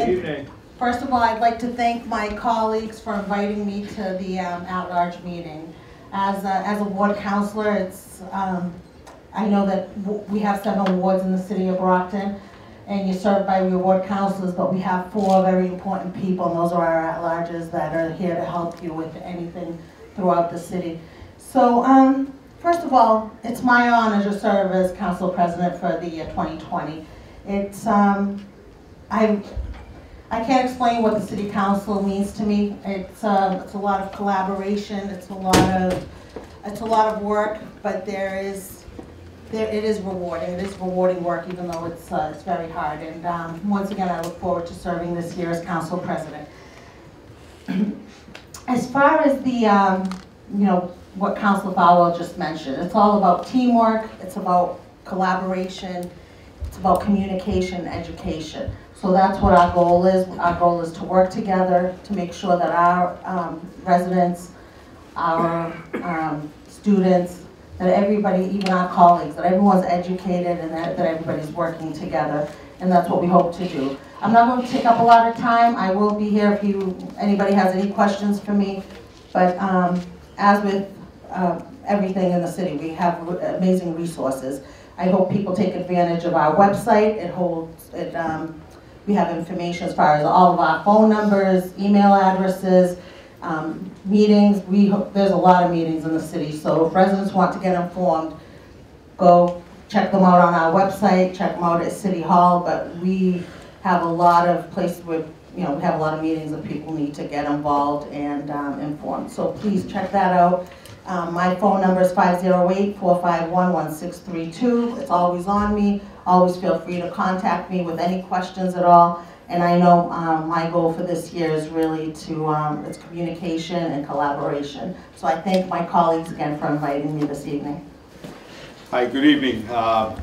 Good evening. First of all, I'd like to thank my colleagues for inviting me to the at-large meeting. As a ward councilor, it's I know that we have 7 wards in the city of Brockton, and you're served by your ward councilors, but we have 4 very important people, and those are our at-larges that are here to help you with anything throughout the city. So, first of all, it's my honor to serve as council president for the year 2020. It's I can't explain what the city council means to me. It's a lot of collaboration. It's a lot of work, but it is rewarding. It is rewarding work, even though it's very hard. And once again, I look forward to serving this year as council president. As far as the what Councilor Fowler just mentioned, it's all about teamwork. It's about collaboration. It's about communication and education. So that's what our goal is. Our goal is to work together to make sure that our residents, our students, that everybody, even our colleagues, that everyone's educated and that everybody's working together. And that's what we hope to do. I'm not going to take up a lot of time. I will be here if anybody has any questions for me. But as with everything in the city, we have amazing resources. I hope people take advantage of our website. We have information as far as all of our phone numbers, email addresses, meetings. There's a lot of meetings in the city, so if residents want to get informed, go check them out on our website, check them out at City Hall, but we have a lot of places where, we have a lot of meetings that people need to get involved and informed. So please check that out. My phone number is 508-451-1632. It's always on me. Always feel free to contact me with any questions at all. And I know my goal for this year is really it's communication and collaboration. So I thank my colleagues again for inviting me this evening. Hi, good evening. For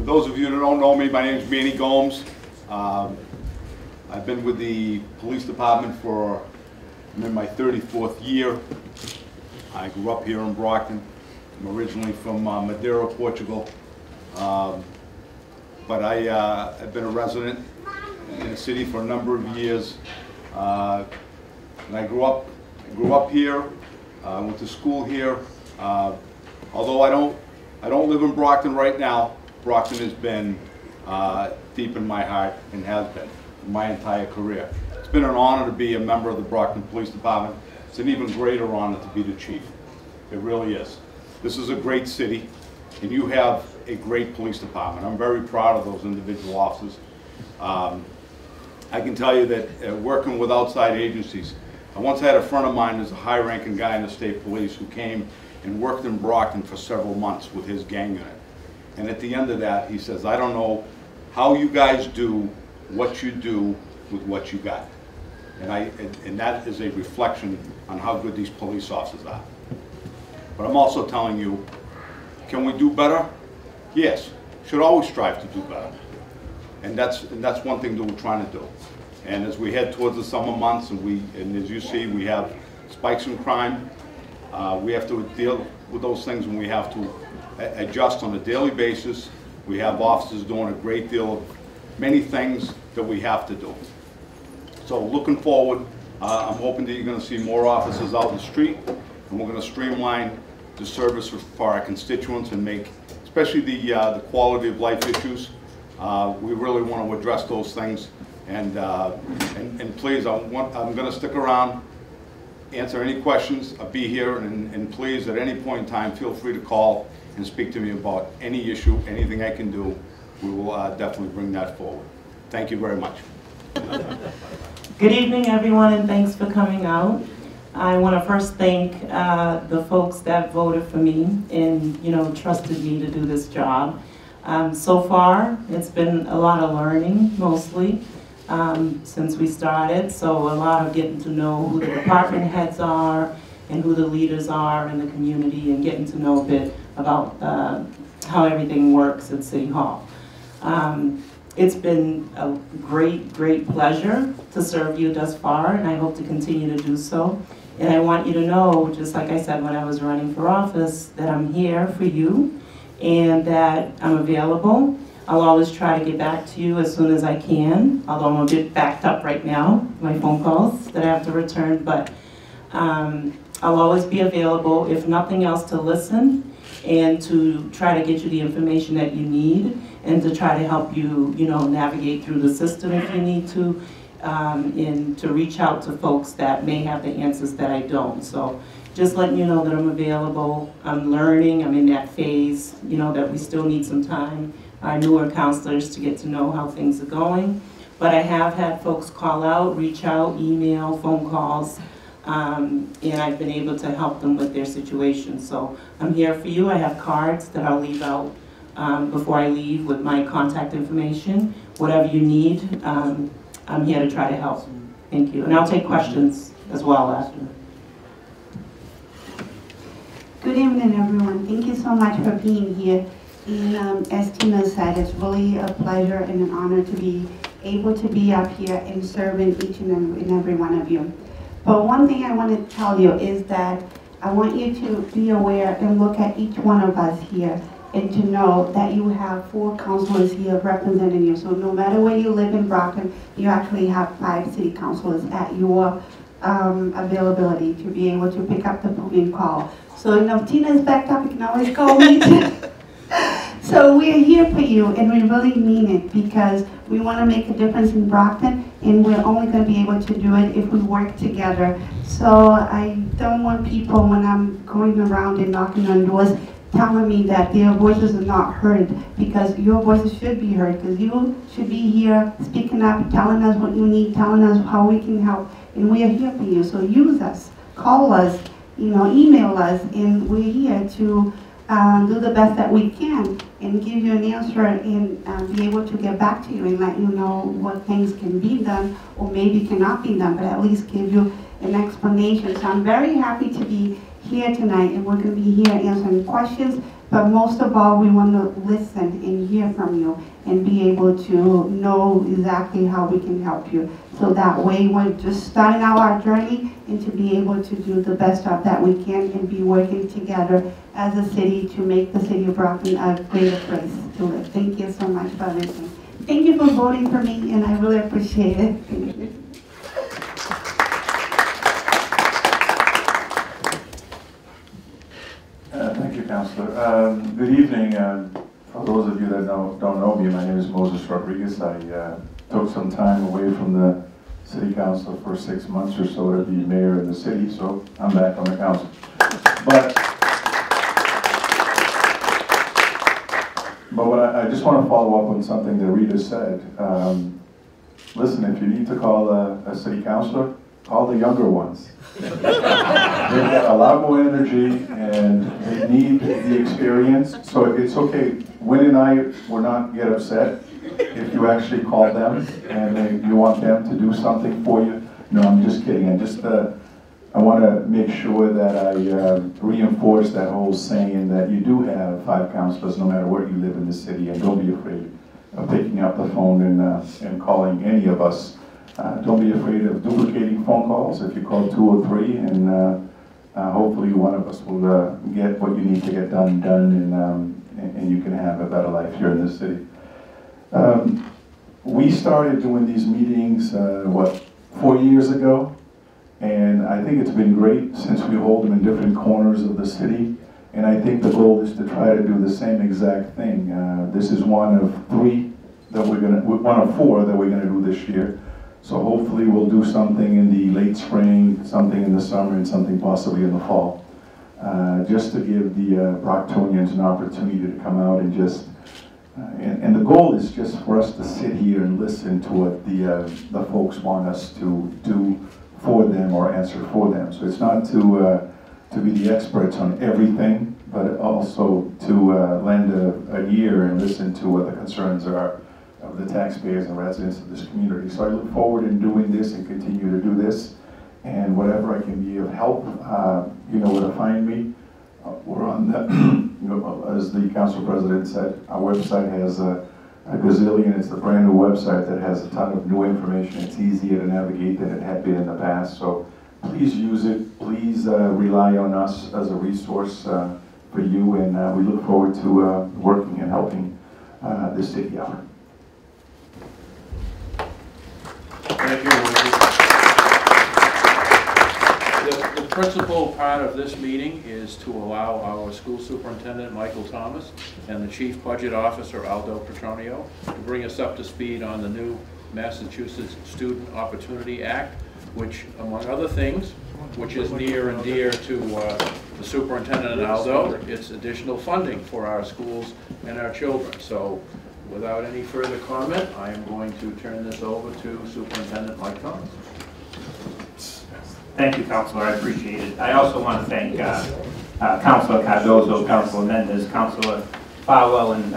those of you that don't know me, my name is Manny Gomes. I've been with the police department I'm in my 34th year. I grew up here in Brockton. I'm originally from Madeira, Portugal. But I've been a resident in the city for a number of years. And I grew up here, went to school here. Although I don't live in Brockton right now, Brockton has been deep in my heart and has been my entire career. It's been an honor to be a member of the Brockton Police Department. It's an even greater honor to be the chief. It really is. This is a great city, and you have a great police department. I'm very proud of those individual officers. I can tell you that working with outside agencies, I once had a friend of mine who's a high-ranking guy in the state police who came and worked in Brockton for several months with his gang unit. And at the end of that, he says, I don't know how you guys do what you do with what you got. And that is a reflection on how good these police officers are. But I'm also telling you, can we do better? Yes, should always strive to do better. And that's one thing that we're trying to do. And as we head towards the summer months, and as you see, we have spikes in crime. We have to deal with those things, and we have to adjust on a daily basis. We have officers doing a great deal of many things that we have to do. So looking forward, I'm hoping that you're going to see more officers out in the street, and we're going to streamline the service for our constituents and make, especially the quality of life issues. We really want to address those things, and please, I'm going to stick around, answer any questions. I'll be here, and please, at any point in time, feel free to call and speak to me about any issue, anything I can do. We will definitely bring that forward. Thank you very much. Good evening, everyone, and thanks for coming out. I want to first thank the folks that voted for me and trusted me to do this job. So far, it's been a lot of learning, mostly, since we started. So a lot of getting to know who the department heads are and who the leaders are in the community, and getting to know a bit about how everything works at City Hall. It's been a great, great pleasure to serve you thus far, and I hope to continue to do so. And I want you to know, just like I said when I was running for office, that I'm here for you and that I'm available. I'll always try to get back to you as soon as I can, although I'm a bit backed up right now, my phone calls that I have to return, but I'll always be available, if nothing else, to listen and to try to get you the information that you need and to try to help you, navigate through the system if you need to, and to reach out to folks that may have the answers that I don't. So just letting you know that I'm available. I'm learning, I'm in that phase, that we still need some time, our newer counselors, to get to know how things are going. But I have had folks call out, reach out, email, phone calls, and I've been able to help them with their situation. So I'm here for you. I have cards that I'll leave out before I leave with my contact information. Whatever you need, I'm here to try to help. Thank you. And I'll take questions as well after. Good evening, everyone. Thank you so much for being here. And as Tina said, it's really a pleasure and an honor to be able to be up here and serving each and every one of you. But one thing I want to tell you is that I want you to be aware and look at each one of us here and to know that you have 4 councilors here representing you. So no matter where you live in Brockton, you actually have 5 city councilors at your availability to be able to pick up the phone and call. So if Tina's backed up, you can always call me too. So we're here for you, and we really mean it, because we want to make a difference in Brockton, and we're only going to be able to do it if we work together. So I don't want people, when I'm going around and knocking on doors, telling me that their voices are not heard, because your voices should be heard, because you should be here speaking up, telling us what you need, telling us how we can help, and we are here for you. So use us, call us, email us, and we're here to do the best that we can and give you an answer and be able to get back to you and let you know what things can be done or maybe cannot be done, but at least give you an explanation. So I'm very happy to be here tonight, and we're going to be here answering questions, but most of all, we want to listen and hear from you and be able to know exactly how we can help you. So that way we're just starting out our journey, and to be able to do the best job that we can and be working together as a city to make the city of Brockton a greater place to live. Thank you so much for listening. Thank you for voting for me, and I really appreciate it. Thank you. Thank you, Councillor. Good evening. For those of you that don't know me, my name is Moses Rodriguez. I took some time away from the City Council for 6 months or so to be mayor of the city, so I'm back on the council. But what I just want to follow up on something that Rita said. Listen, if you need to call a city councilor, call the younger ones. They've got a lot more energy and they need the experience. So it's okay. Wynn and I will not get upset if you actually call them and you want them to do something for you. No, I'm just kidding. I want to make sure that I reinforce that whole saying that you do have 5 councilors no matter where you live in the city, and don't be afraid of picking up the phone and calling any of us. Don't be afraid of duplicating phone calls. If you call 2 or 3, and hopefully one of us will get what you need to get done, and you can have a better life here in the city. We started doing these meetings, 4 years ago, and I think it's been great since we hold them in different corners of the city. And I think the goal is to try to do the same exact thing. This is one of 4 that we're gonna do this year. So hopefully we'll do something in the late spring, something in the summer, and something possibly in the fall. Just to give the Brocktonians an opportunity to come out and just, and the goal is just for us to sit here and listen to what the folks want us to do for them or answer for them. So it's not to be the experts on everything, but also to lend a ear and listen to what the concerns are of the taxpayers and residents of this community. So I look forward in doing this and continue to do this. And whatever I can be of help, you know where to find me. We're on the, as the council president said, our website has a gazillion. It's a brand new website that has a ton of new information. It's easier to navigate than it had been in the past. So please use it. Please rely on us as a resource for you. And we look forward to working and helping the city out. Thank you. The principal part of this meeting is to allow our school superintendent, Michael Thomas, and the chief budget officer, Aldo Petronio, to bring us up to speed on the new Massachusetts Student Opportunity Act, which, among other things, which is near and dear to the superintendent and Aldo, it's additional funding for our schools and our children. So without any further comment, I am going to turn this over to Superintendent Mike Thomas. Thank you, Councilor. I appreciate it. I also want to thank Councilor Cardozo, Councilor Mendez, Councilor Farwell, and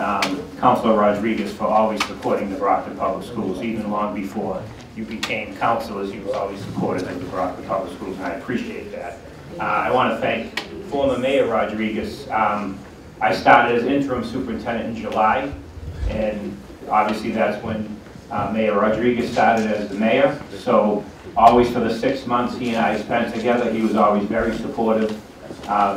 Councilor Rodriguez for always supporting the Brockton Public Schools. Even long before you became councilors, you were always supportive of the Brockton Public Schools, and I appreciate that. I want to thank former Mayor Rodriguez. I started as interim superintendent in July, and obviously that's when Mayor Rodriguez started as the mayor. So always for the 6 months he and I spent together, he was always very supportive,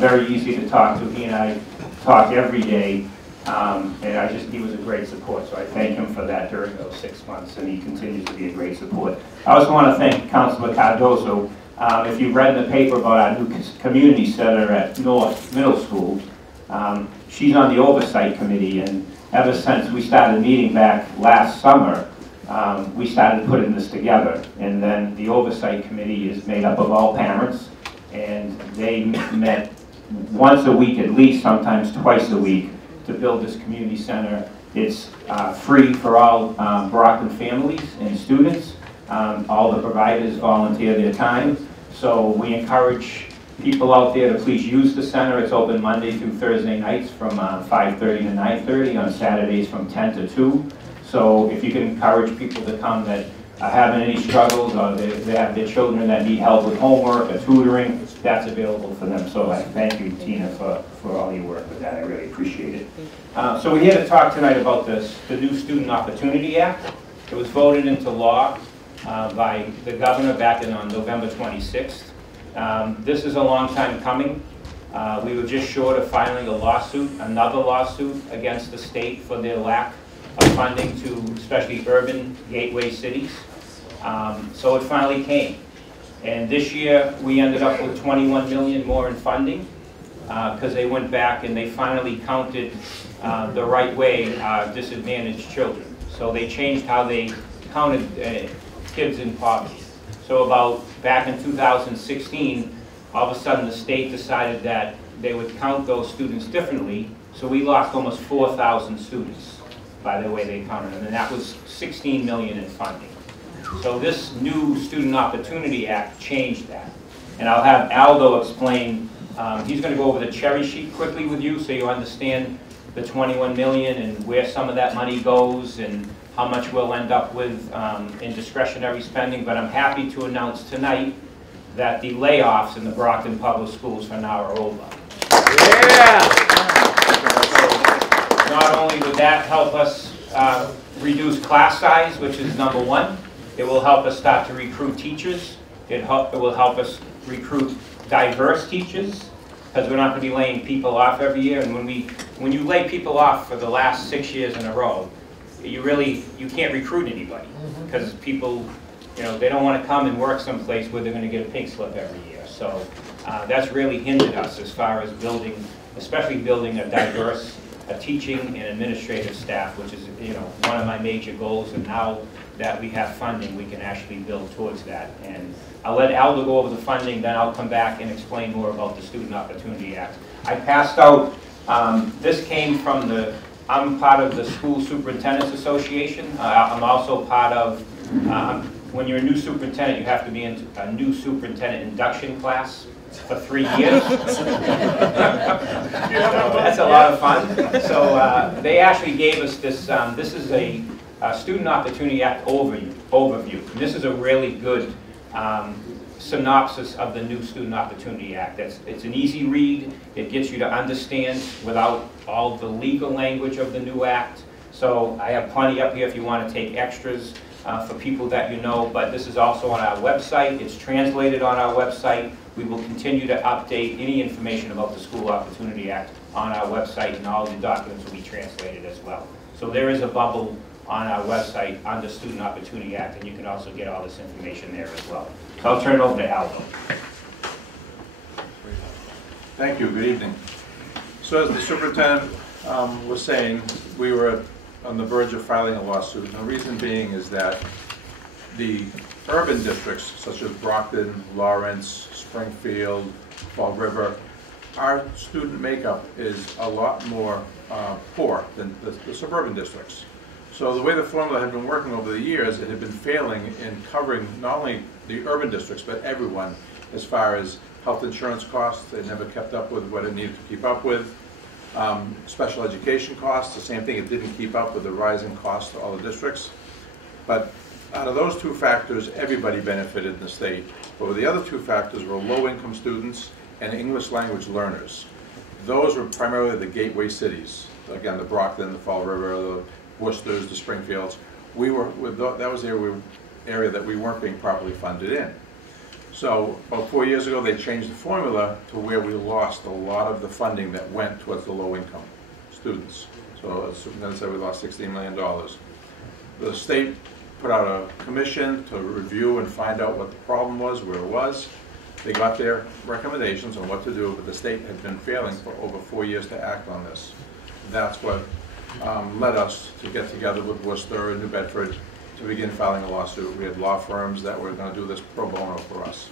very easy to talk to. He and I talked every day, and he was a great support. So I thank him for that during those 6 months, and he continues to be a great support. I also want to thank Councilor Cardozo. If you've read in the paper about our new community center at North Middle School, she's on the oversight committee, and ever since we started meeting back last summer, we started putting this together. And then the oversight committee is made up of all parents, and they met once a week at least, sometimes twice a week, to build this community center. It's free for all Brockton families and students. All the providers volunteer their time. So we encourage people out there to please use the center. It's open Monday through Thursday nights from 5:30 to 9:30, on Saturdays from 10 to 2. So if you can encourage people to come that are having any struggles, or they have their children that need help with homework or tutoring, that's available for them. So I thank you, Tina, for all your work with that. I really appreciate it. So we're here to talk tonight about the new Student Opportunity Act. It was voted into law by the governor back on November 26th. This is a long time coming. We were just short of filing another lawsuit against the state for their lack of funding to especially urban gateway cities. So it finally came. And this year we ended up with 21 million more in funding because they went back and they finally counted the right way disadvantaged children. So they changed how they counted kids in poverty. So back in 2016, all of a sudden the state decided that they would count those students differently. So we lost almost 4,000 students by the way they counted them, and that was 16 million in funding. So this new Student Opportunity Act changed that. And I'll have Aldo explain, he's going to go over the cherry sheet quickly with you so you understand the 21 million and where some of that money goes and how much we'll end up with in discretionary spending. But I'm happy to announce tonight that the layoffs in the Brockton Public Schools for now are over. Yeah! Not only would that help us reduce class size, which is number one, it will help us start to recruit teachers. It will help us recruit diverse teachers, because we're not going to be laying people off every year. And when you lay people off for the last 6 years in a row, you can't recruit anybody, because people, they don't want to come and work someplace where they're going to get a pink slip every year. So that's really hindered us as far as especially building a diverse teaching and administrative staff, which is one of my major goals. And now that we have funding, we can actually build towards that. And I'll let Aldo go over the funding, then I'll come back and explain more about the Student Opportunity Act. I passed out, this came from I'm part of the School Superintendents Association. I'm also part of, when you're a new superintendent, you have to be in a new superintendent induction class for 3 years. So that's a lot of fun. So they actually gave us this, this is a Student Opportunity Act overview. And this is a really good synopsis of the new Student Opportunity Act. It's an easy read. It gets you to understand without all the legal language of the new act. So I have plenty up here if you want to take extras for people that you know, but this is also on our website. It's translated on our website. We will continue to update any information about the School Opportunity Act on our website, and all the documents will be translated as well. So there is a bubble on our website under Student Opportunity Act, and you can also get all this information there as well. So I'll turn it over to Aldo. Thank you. Good evening. So as the superintendent was saying, we were on the verge of filing a lawsuit. And the reason being is that the urban districts, such as Brockton, Lawrence, Springfield, Fall River, our student makeup is a lot more poor than the suburban districts. So the way the formula had been working over the years, it had been failing in covering not only the urban districts, but everyone as far as health insurance costs. It never kept up with what it needed to keep up with. Special education costs, the same thing, it didn't keep up with the rising costs to all the districts. But out of those two factors, everybody benefited in the state. But the other two factors were low-income students and English language learners. Those were primarily the gateway cities. Again, the Brockton, the Fall River, the Worcesters, the Springfields. That was the area that we weren't being properly funded in. So about 4 years ago, they changed the formula to where we lost a lot of the funding that went towards the low-income students. So as the superintendent said, we lost $16 million. The state put out a commission to review and find out what the problem was, where it was. They got their recommendations on what to do, but the state had been failing for over 4 years to act on this. That's what led us to get together with Worcester and New Bedford to begin filing a lawsuit. We had law firms that were going to do this pro bono for us.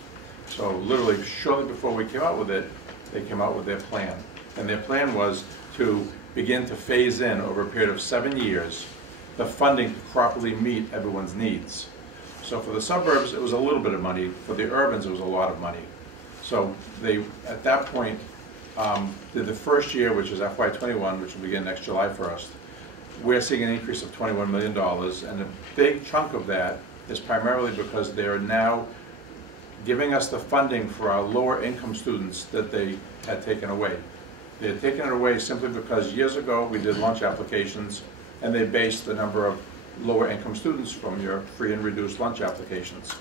So literally shortly before we came out with it, they came out with their plan. And their plan was to begin to phase in over a period of 7 years the funding to properly meet everyone's needs. So for the suburbs, it was a little bit of money. For the urbans, it was a lot of money. So they, at that point, did the first year, which is FY21, which will begin next July 1st, we're seeing an increase of $21 million, and a big chunk of that is primarily because they are now giving us the funding for our lower income students that they had taken away. They had taken it away simply because years ago we did lunch applications, and they based the number of lower income students from your free and reduced lunch applications.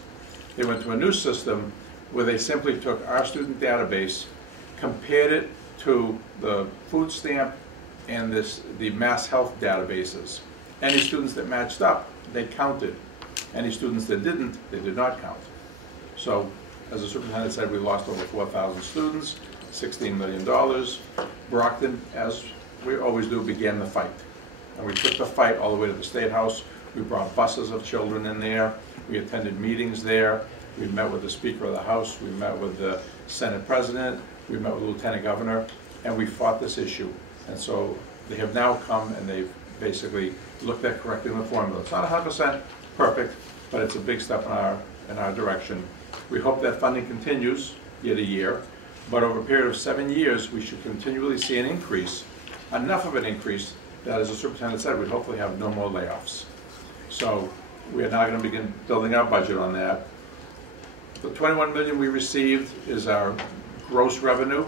They went to a new system where they simply took our student database, compared it to the food stamp and the mass health databases. Any students that matched up, they counted. Any students that didn't, they did not count. So, as the superintendent said, we lost over 4,000 students, $16 million. Brockton, as we always do, began the fight. And we took the fight all the way to the State House. We brought buses of children in there. We attended meetings there. We met with the Speaker of the House. We met with the Senate President. We met with the Lieutenant Governor. And we fought this issue. And so they have now come and they've basically looked at correcting the formula. It's not 100% perfect, but it's a big step in our direction. We hope that funding continues year to year, but over a period of 7 years, we should continually see an increase, enough of an increase that, as the superintendent said, we'd hopefully have no more layoffs. So we are now going to begin building our budget on that. The $21 million we received is our gross revenue.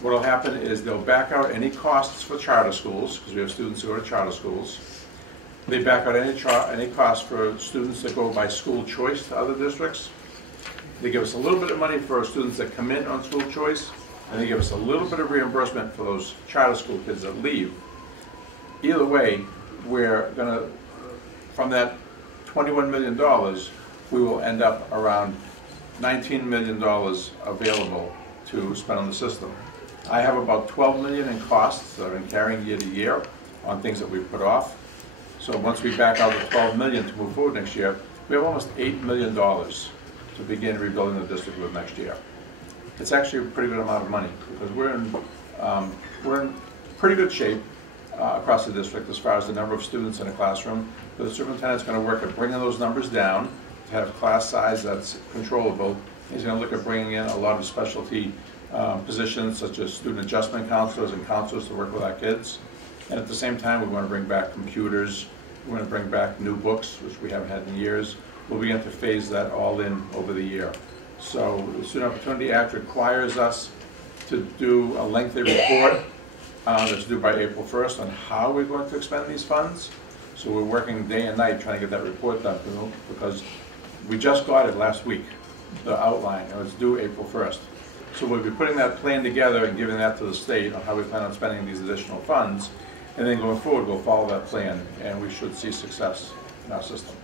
What will happen is they'll back out any costs for charter schools, because we have students who go to charter schools. They back out any costs for students that go by school choice to other districts. They give us a little bit of money for students that come in on school choice, and they give us a little bit of reimbursement for those charter school kids that leave. Either way, we're going to, from that $21 million, we will end up around $19 million available to spend on the system. I have about $12 million in costs that I've been carrying year to year on things that we've put off. So once we back out the $12 million to move forward next year, we have almost $8 million to begin rebuilding the district with next year. It's actually a pretty good amount of money because we're in pretty good shape across the district as far as the number of students in a classroom. But the superintendent's going to work at bringing those numbers down to have class size that's controllable. He's going to look at bringing in a lot of specialty positions such as student adjustment counselors and counselors to work with our kids. And at the same time, we want to bring back computers. We want to bring back new books, which we haven't had in years. We'll begin to phase that all in over the year. So the Student Opportunity Act requires us to do a lengthy report that's due by April 1st on how we're going to expend these funds. So we're working day and night trying to get that report done because we just got it last week, the outline, and it's due April 1st. So we'll be putting that plan together and giving that to the state on how we plan on spending these additional funds. And then going forward, we'll follow that plan, and we should see success in our system.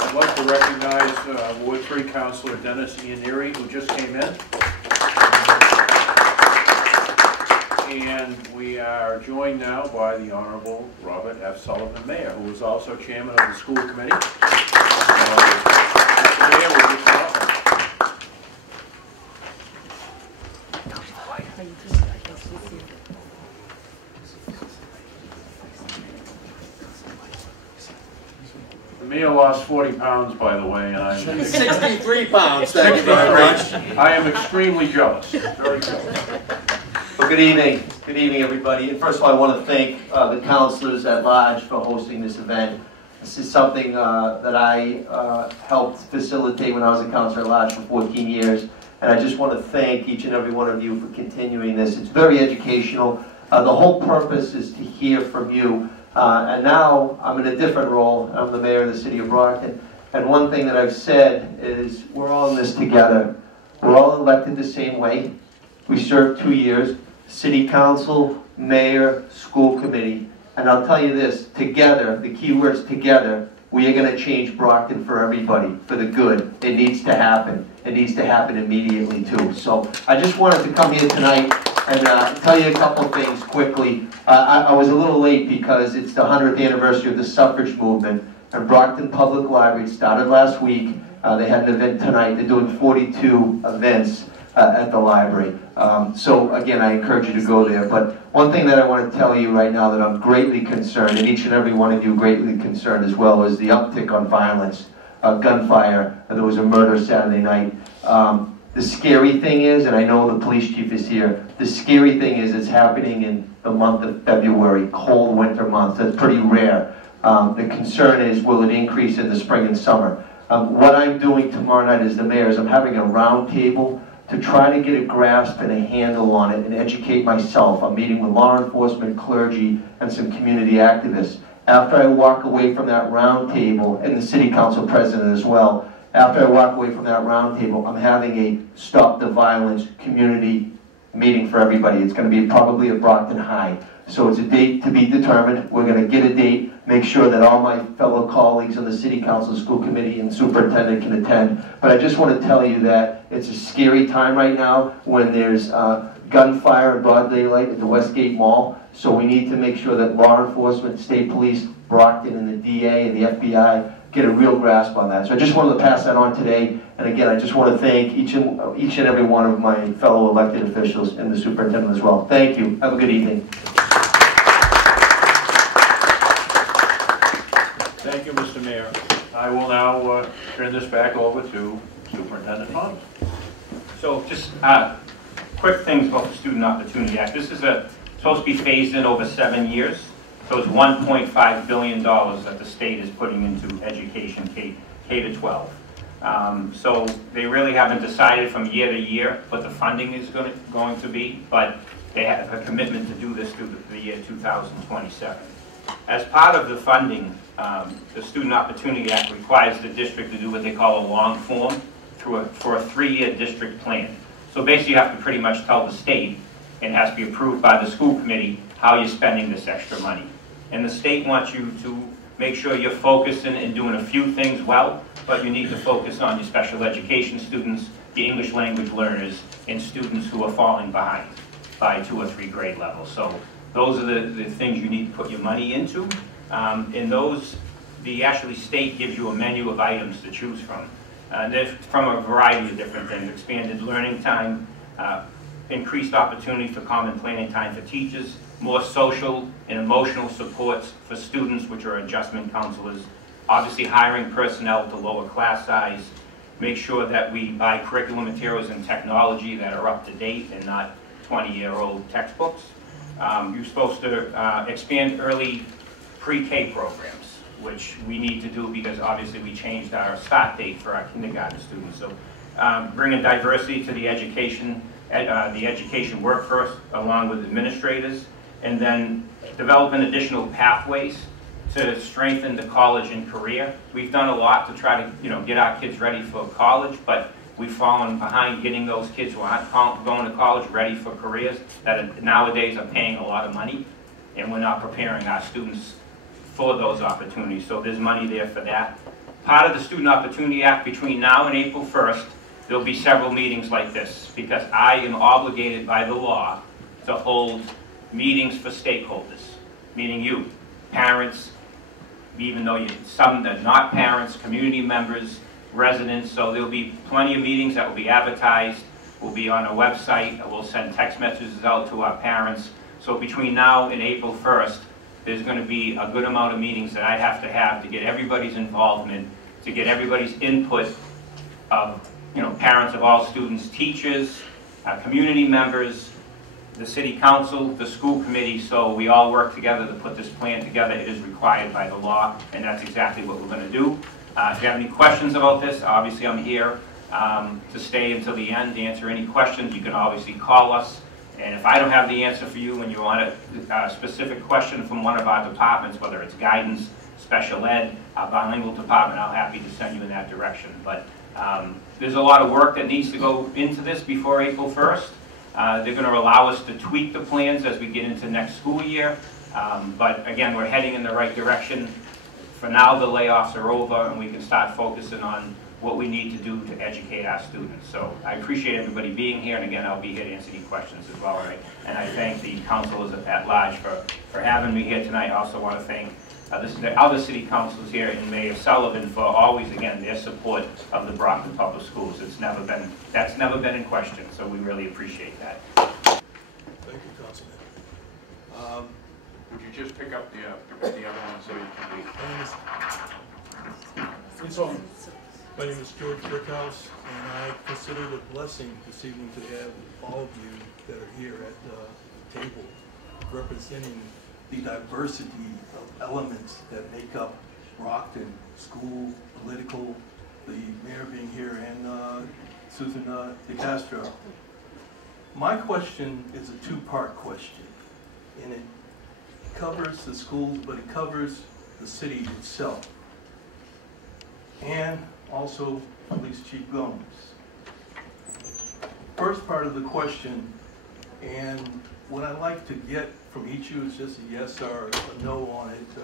I'd like to recognize Ward 3 Councilor Dennis Iannieri, who just came in. And we are joined now by the Honorable Robert F. Sullivan, Mayor, who is also Chairman of the School Committee. Mr. Mayor, we'll just welcome. The mayor lost 40 pounds, by the way, and I'm 63 pounds, thank you very much. I am extremely jealous, very jealous. Well, good evening, everybody. And first of all, I want to thank the councilors at large for hosting this event. This is something that I helped facilitate when I was a councilor at large for 14 years. And I just want to thank each and every one of you for continuing this. It's very educational. The whole purpose is to hear from you. And now I'm in a different role. I'm the mayor of the city of Brockton. And one thing that I've said is we're all in this together. We're all elected the same way. We serve 2 years. City council, mayor, school committee. And I'll tell you this, together, the key word's together, we are going to change Brockton for everybody, for the good. It needs to happen. It needs to happen immediately too. So I just wanted to come here tonight and tell you a couple things quickly. I was a little late because it's the 100th anniversary of the suffrage movement. And Brockton Public Library started last week. They had an event tonight. They're doing 42 events at the library. So again, I encourage you to go there. But one thing that I want to tell you right now that I'm greatly concerned, and each and every one of you greatly concerned as well, is the uptick on violence, gunfire. There was a murder Saturday night. The scary thing is, and I know the police chief is here, the scary thing is it's happening in the month of February, cold winter month. That's pretty rare. The concern is, will it increase in the spring and summer? What I'm doing tomorrow night as the mayor is I'm having a round table to try to get a grasp and a handle on it and educate myself. I'm meeting with law enforcement, clergy, and some community activists. After I walk away from that round table, and the city council president as well, after I walk away from that round table, I'm having a Stop the Violence community meeting for everybody. It's going to be probably at Brockton High. So it's a date to be determined. We're going to get a date, make sure that all my fellow colleagues on the city council, school committee, and superintendent can attend. But I just want to tell you that it's a scary time right now when there's gunfire in broad daylight at the Westgate Mall. So we need to make sure that law enforcement, state police, Brockton, and the DA and the FBI get a real grasp on that. So I just wanted to pass that on today. And again, I just want to thank each and every one of my fellow elected officials and the superintendent as well. Thank you. Have a good evening. Thank you, Mr. Mayor. I will now turn this back over to Superintendent Thomas. So just quick things about the Student Opportunity Act. This is supposed to be phased in over 7 years. So it's $1.5 billion that the state is putting into education K to 12. So they really haven't decided from year to year what the funding is going to be, but they have a commitment to do this through the year 2027. As part of the funding, the Student Opportunity Act requires the district to do what they call a long form for a 3-year district plan. So basically you have to pretty much tell the state, and it has to be approved by the school committee, how you're spending this extra money. And the state wants you to make sure you're focusing and doing a few things well, but you need to focus on your special education students, your English language learners, and students who are falling behind by 2 or 3 grade levels. So those are the things you need to put your money into. And those, the actually state gives you a menu of items to choose from. They're from a variety of different things: expanded learning time, increased opportunity for common planning time for teachers, more social and emotional supports for students, which are adjustment counselors, obviously hiring personnel to lower class size, make sure that we buy curriculum materials and technology that are up to date and not 20-year-old textbooks. You're supposed to expand early pre-K programs, which we need to do because obviously we changed our start date for our kindergarten students. So bringing diversity to the education workforce along with administrators, and then developing additional pathways to strengthen the college and career. We've done a lot to try to get our kids ready for college, but We've fallen behind getting those kids who aren't going to college ready for careers that nowadays are paying a lot of money, and we're not preparing our students for those opportunities. So there's money there for that. Part of the Student Opportunity Act, between now and April 1st, there'll be several meetings like this, because I am obligated by the law to hold meetings for stakeholders, meaning you, parents, even though some that are not parents, community members, residents. So there'll be plenty of meetings that will be advertised, will be on a website, we'll send text messages out to our parents. So between now and April 1st, there's going to be a good amount of meetings that I have to get everybody's involvement, to get everybody's input of, parents of all students, teachers, community members, the city council, the school committee, so we all work together to put this plan together. It is required by the law, and that's exactly what we're going to do. If you have any questions about this, obviously I'm here to stay until the end to answer any questions. You can obviously call us, and if I don't have the answer for you and you want a specific question from one of our departments, whether it's guidance, special ed, our bilingual department, I'm happy to send you in that direction. But there's a lot of work that needs to go into this before April 1st. They're going to allow us to tweak the plans as we get into next school year. But again, we're heading in the right direction. For now, the layoffs are over, and we can start focusing on what we need to do to educate our students. So I appreciate everybody being here, and again, I'll be here to answer any questions as well. Right? And I thank the councilors at large for having me here tonight. I also want to thank the other city councilors here and Mayor Sullivan for always, again, their support of the Brockton Public Schools. That's never been in question, so we really appreciate that. Thank you, Councilman. Would you just pick up the other one so you can read? It's on. My name is George Brickhouse, and I consider it a blessing this evening to have all of you that are here at the table representing the diversity of elements that make up Brockton, school, political, the mayor being here, and Susan DeCastro. My question is a two-part question, and it covers the schools, but it covers the city itself, and also Police Chief Gomes. First part of the question, and what I'd like to get from each of you is just a yes or a no on it.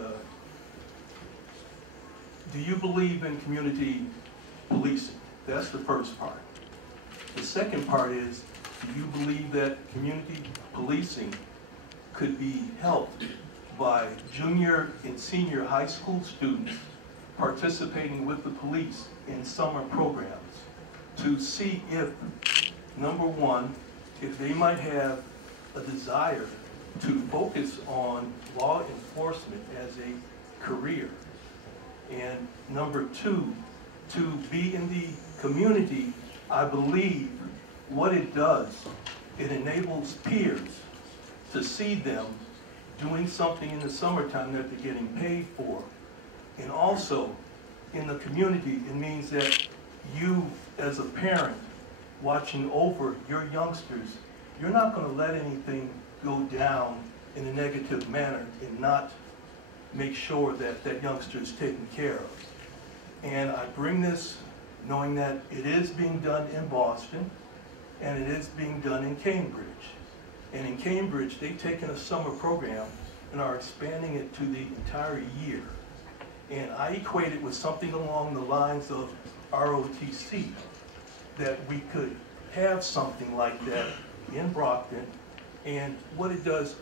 Do you believe in community policing? That's the first part. The second part is, do you believe that community policing could be helped by junior and senior high school students participating with the police in summer programs to see if, number one, if they might have a desire to focus on law enforcement as a career, and number two, to be in the community. I believe what it does, it enables peers to see them doing something in the summertime that they're getting paid for. And also, in the community, it means that you, as a parent, watching over your youngsters, you're not going to let anything go down in a negative manner and not make sure that that youngster is taken care of. And I bring this knowing that it is being done in Boston, and it is being done in Cambridge. And in Cambridge, they've taken a summer program and are expanding it to the entire year. And I equate it with something along the lines of ROTC, that we could have something like that in Brockton. And what it does,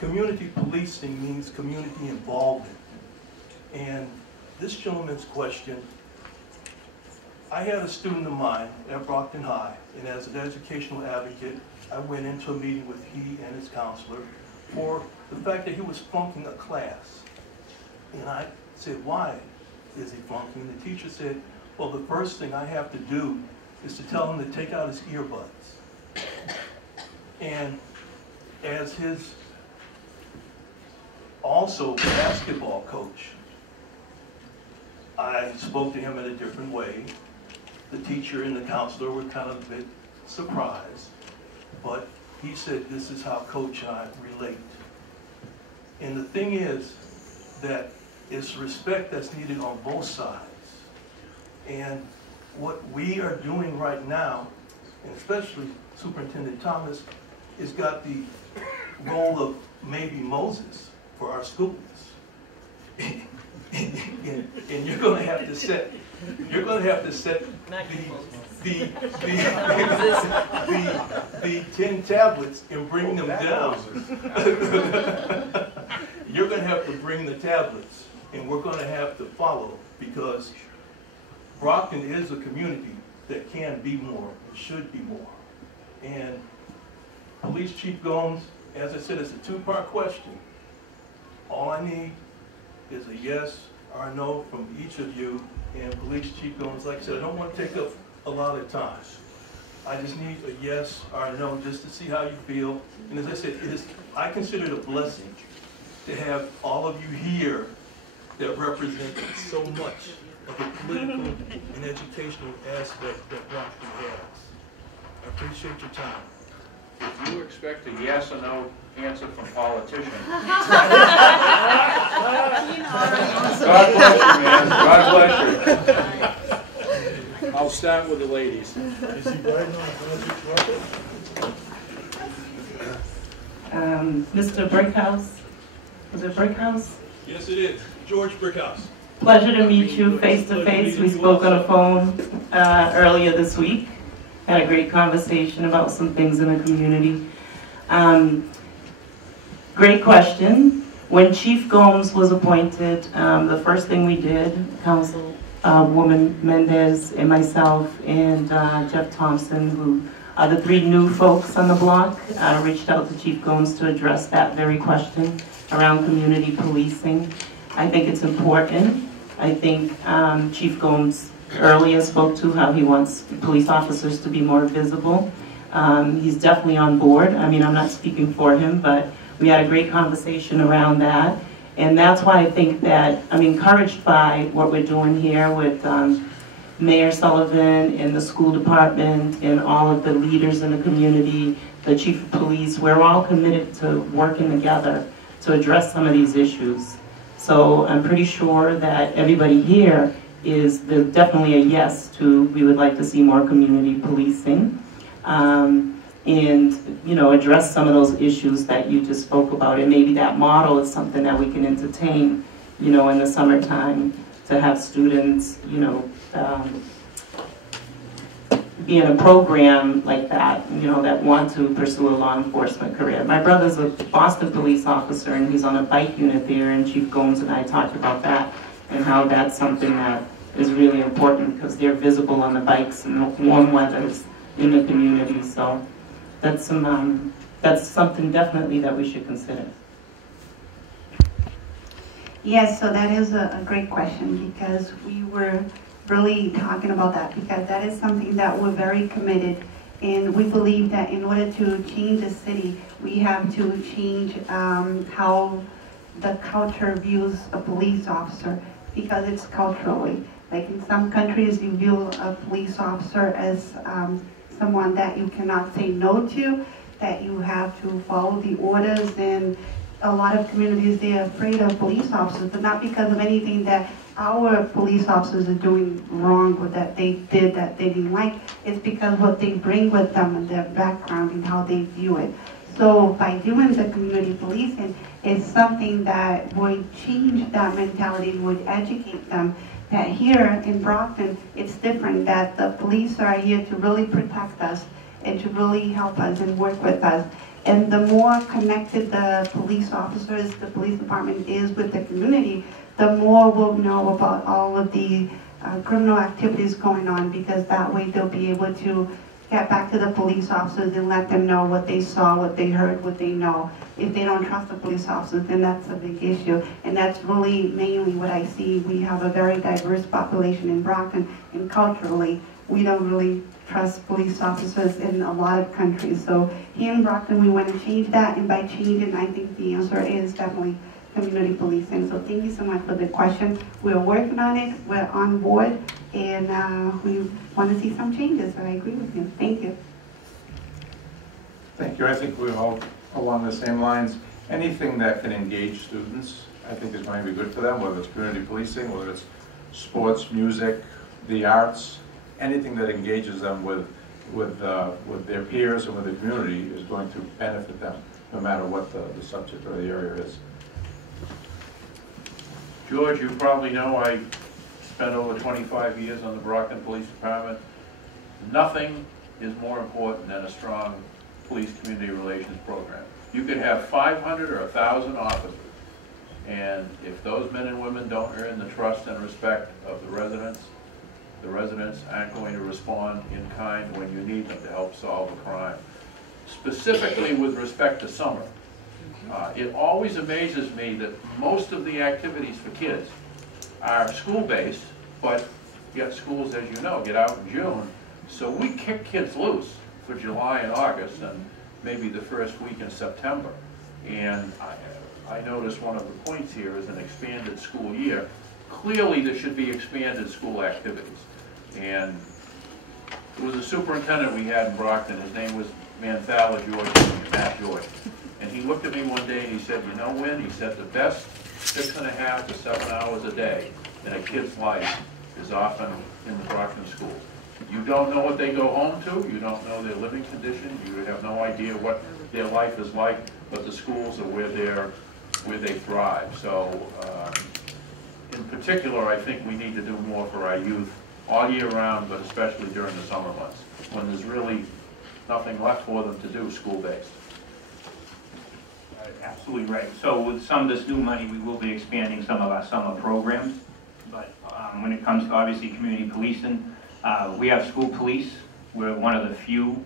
community policing means community involvement. And this gentleman's question, I had a student of mine at Brockton High, and as an educational advocate, I went into a meeting with he and his counselor for the fact that he was flunking a class. And I said, why is he flunking? And the teacher said, well, the first thing I have to do is to tell him to take out his earbuds. And as his also basketball coach, I spoke to him in a different way. The teacher and the counselor were kind of a bit surprised, but he said, this is how Coach and I relate. And the thing is that it's respect that's needed on both sides. And what we are doing right now, and especially Superintendent Thomas, has got the role of maybe Moses for our schools. And you're going to have to set the 10 tablets and bring them down. You're going to have to bring the tablets, and we're going to have to follow, because Brockton is a community that can be more, and should be more. And Police Chief Gomes, as I said, it's a two-part question. All I need is a yes or a no from each of you. And Police Chief Gomes, like I said, I don't want to take up a lot of time. I just need a yes or a no just to see how you feel. And as I said, I consider it a blessing to have all of you here that represent so much of the political and educational aspect that Brockton has. I appreciate your time. If you expect a yes or no answer from politicians, God bless you, man. God bless you. I'll start with the ladies. Mr. Brickhouse, was it Brickhouse? Yes, it is. George Brickhouse. Pleasure to meet you face to face. We spoke on the phone earlier this week. Had a great conversation about some things in the community. Great question. When Chief Gomes was appointed, the first thing we did, Councilwoman Mendez and myself and Jeff Thompson, who are the three new folks on the block, reached out to Chief Gomes to address that very question around community policing. I think it's important. I think Chief Gomes earlier spoke to how he wants police officers to be more visible. He's definitely on board. I mean, I'm not speaking for him, but we had a great conversation around that. And that's why I think that I'm encouraged by what we're doing here with Mayor Sullivan and the school department and all of the leaders in the community, the chief of police. We're all committed to working together to address some of these issues. So I'm pretty sure that everybody here is definitely a yes to, we would like to see more community policing. And, you know, address some of those issues that you just spoke about. And maybe that model is something that we can entertain, you know, in the summertime to have students, you know, be in a program like that, you know, that want to pursue a law enforcement career. My brother's a Boston police officer, and he's on a bike unit there, and Chief Gomes and I talked about that and how that's something that is really important because they're visible on the bikes in the warm weathers in the community. So that's something definitely that we should consider. Yes, so that is a great question, because we were really talking about that, because that is something that we're very committed, and we believe that in order to change the city, we have to change how the culture views a police officer, because it's culturally. Like in some countries, you view a police officer as someone that you cannot say no to, that you have to follow the orders, and a lot of communities, they're afraid of police officers, but not because of anything that our police officers are doing wrong or that they did that they didn't like. It's because what they bring with them and their background and how they view it. So by doing the community policing, it's something that would change that mentality, would educate them that here in Brockton, it's different, that the police are here to really protect us and to really help us and work with us. And the more connected the police officers, the police department is with the community, the more we'll know about all of the criminal activities going on, because that way they'll be able to get back to the police officers and let them know what they saw, what they heard, what they know. If they don't trust the police officers, then that's a big issue. And that's really mainly what I see. We have a very diverse population in Brockton, and culturally, we don't really trust police officers in a lot of countries. So here in Brockton, we want to change that, and by changing, I think the answer is definitely community policing. So thank you so much for the question. We're working on it, we're on board, and we want to see some changes, so I agree with you. Thank you. Thank you. I think we're all along the same lines. Anything that can engage students, I think is going to be good for them, whether it's community policing, whether it's sports, music, the arts. anything that engages them with their peers and with the community is going to benefit them, no matter what the subject or the area is. George, you probably know I spent over 25 years on the Brockton Police Department. Nothing is more important than a strong police community relations program. You could have 500 or 1,000 officers, and if those men and women don't earn the trust and respect of the residents aren't going to respond in kind when you need them to help solve a crime. Specifically with respect to summer, it always amazes me that most of the activities for kids are school-based, but yet schools, as you know, get out in June. So we kick kids loose for July and August and maybe the first week in September. And I notice one of the points here is an expanded school year. Clearly there should be expanded school activities. And there was a superintendent we had in Brockton, his name was Manthala George, Matt George. And he looked at me one day and he said, you know, Win, he said, the best 6.5 to 7 hours a day in a kid's life is often in the Brockton schools. You don't know what they go home to, you don't know their living condition, you have no idea what their life is like, but the schools are where they thrive. So in particular, I think we need to do more for our youth all year round, but especially during the summer months, when there's really nothing left for them to do school-based. Absolutely right. So with some of this new money, we will be expanding some of our summer programs. But when it comes to obviously community policing, we have school police. We're one of the few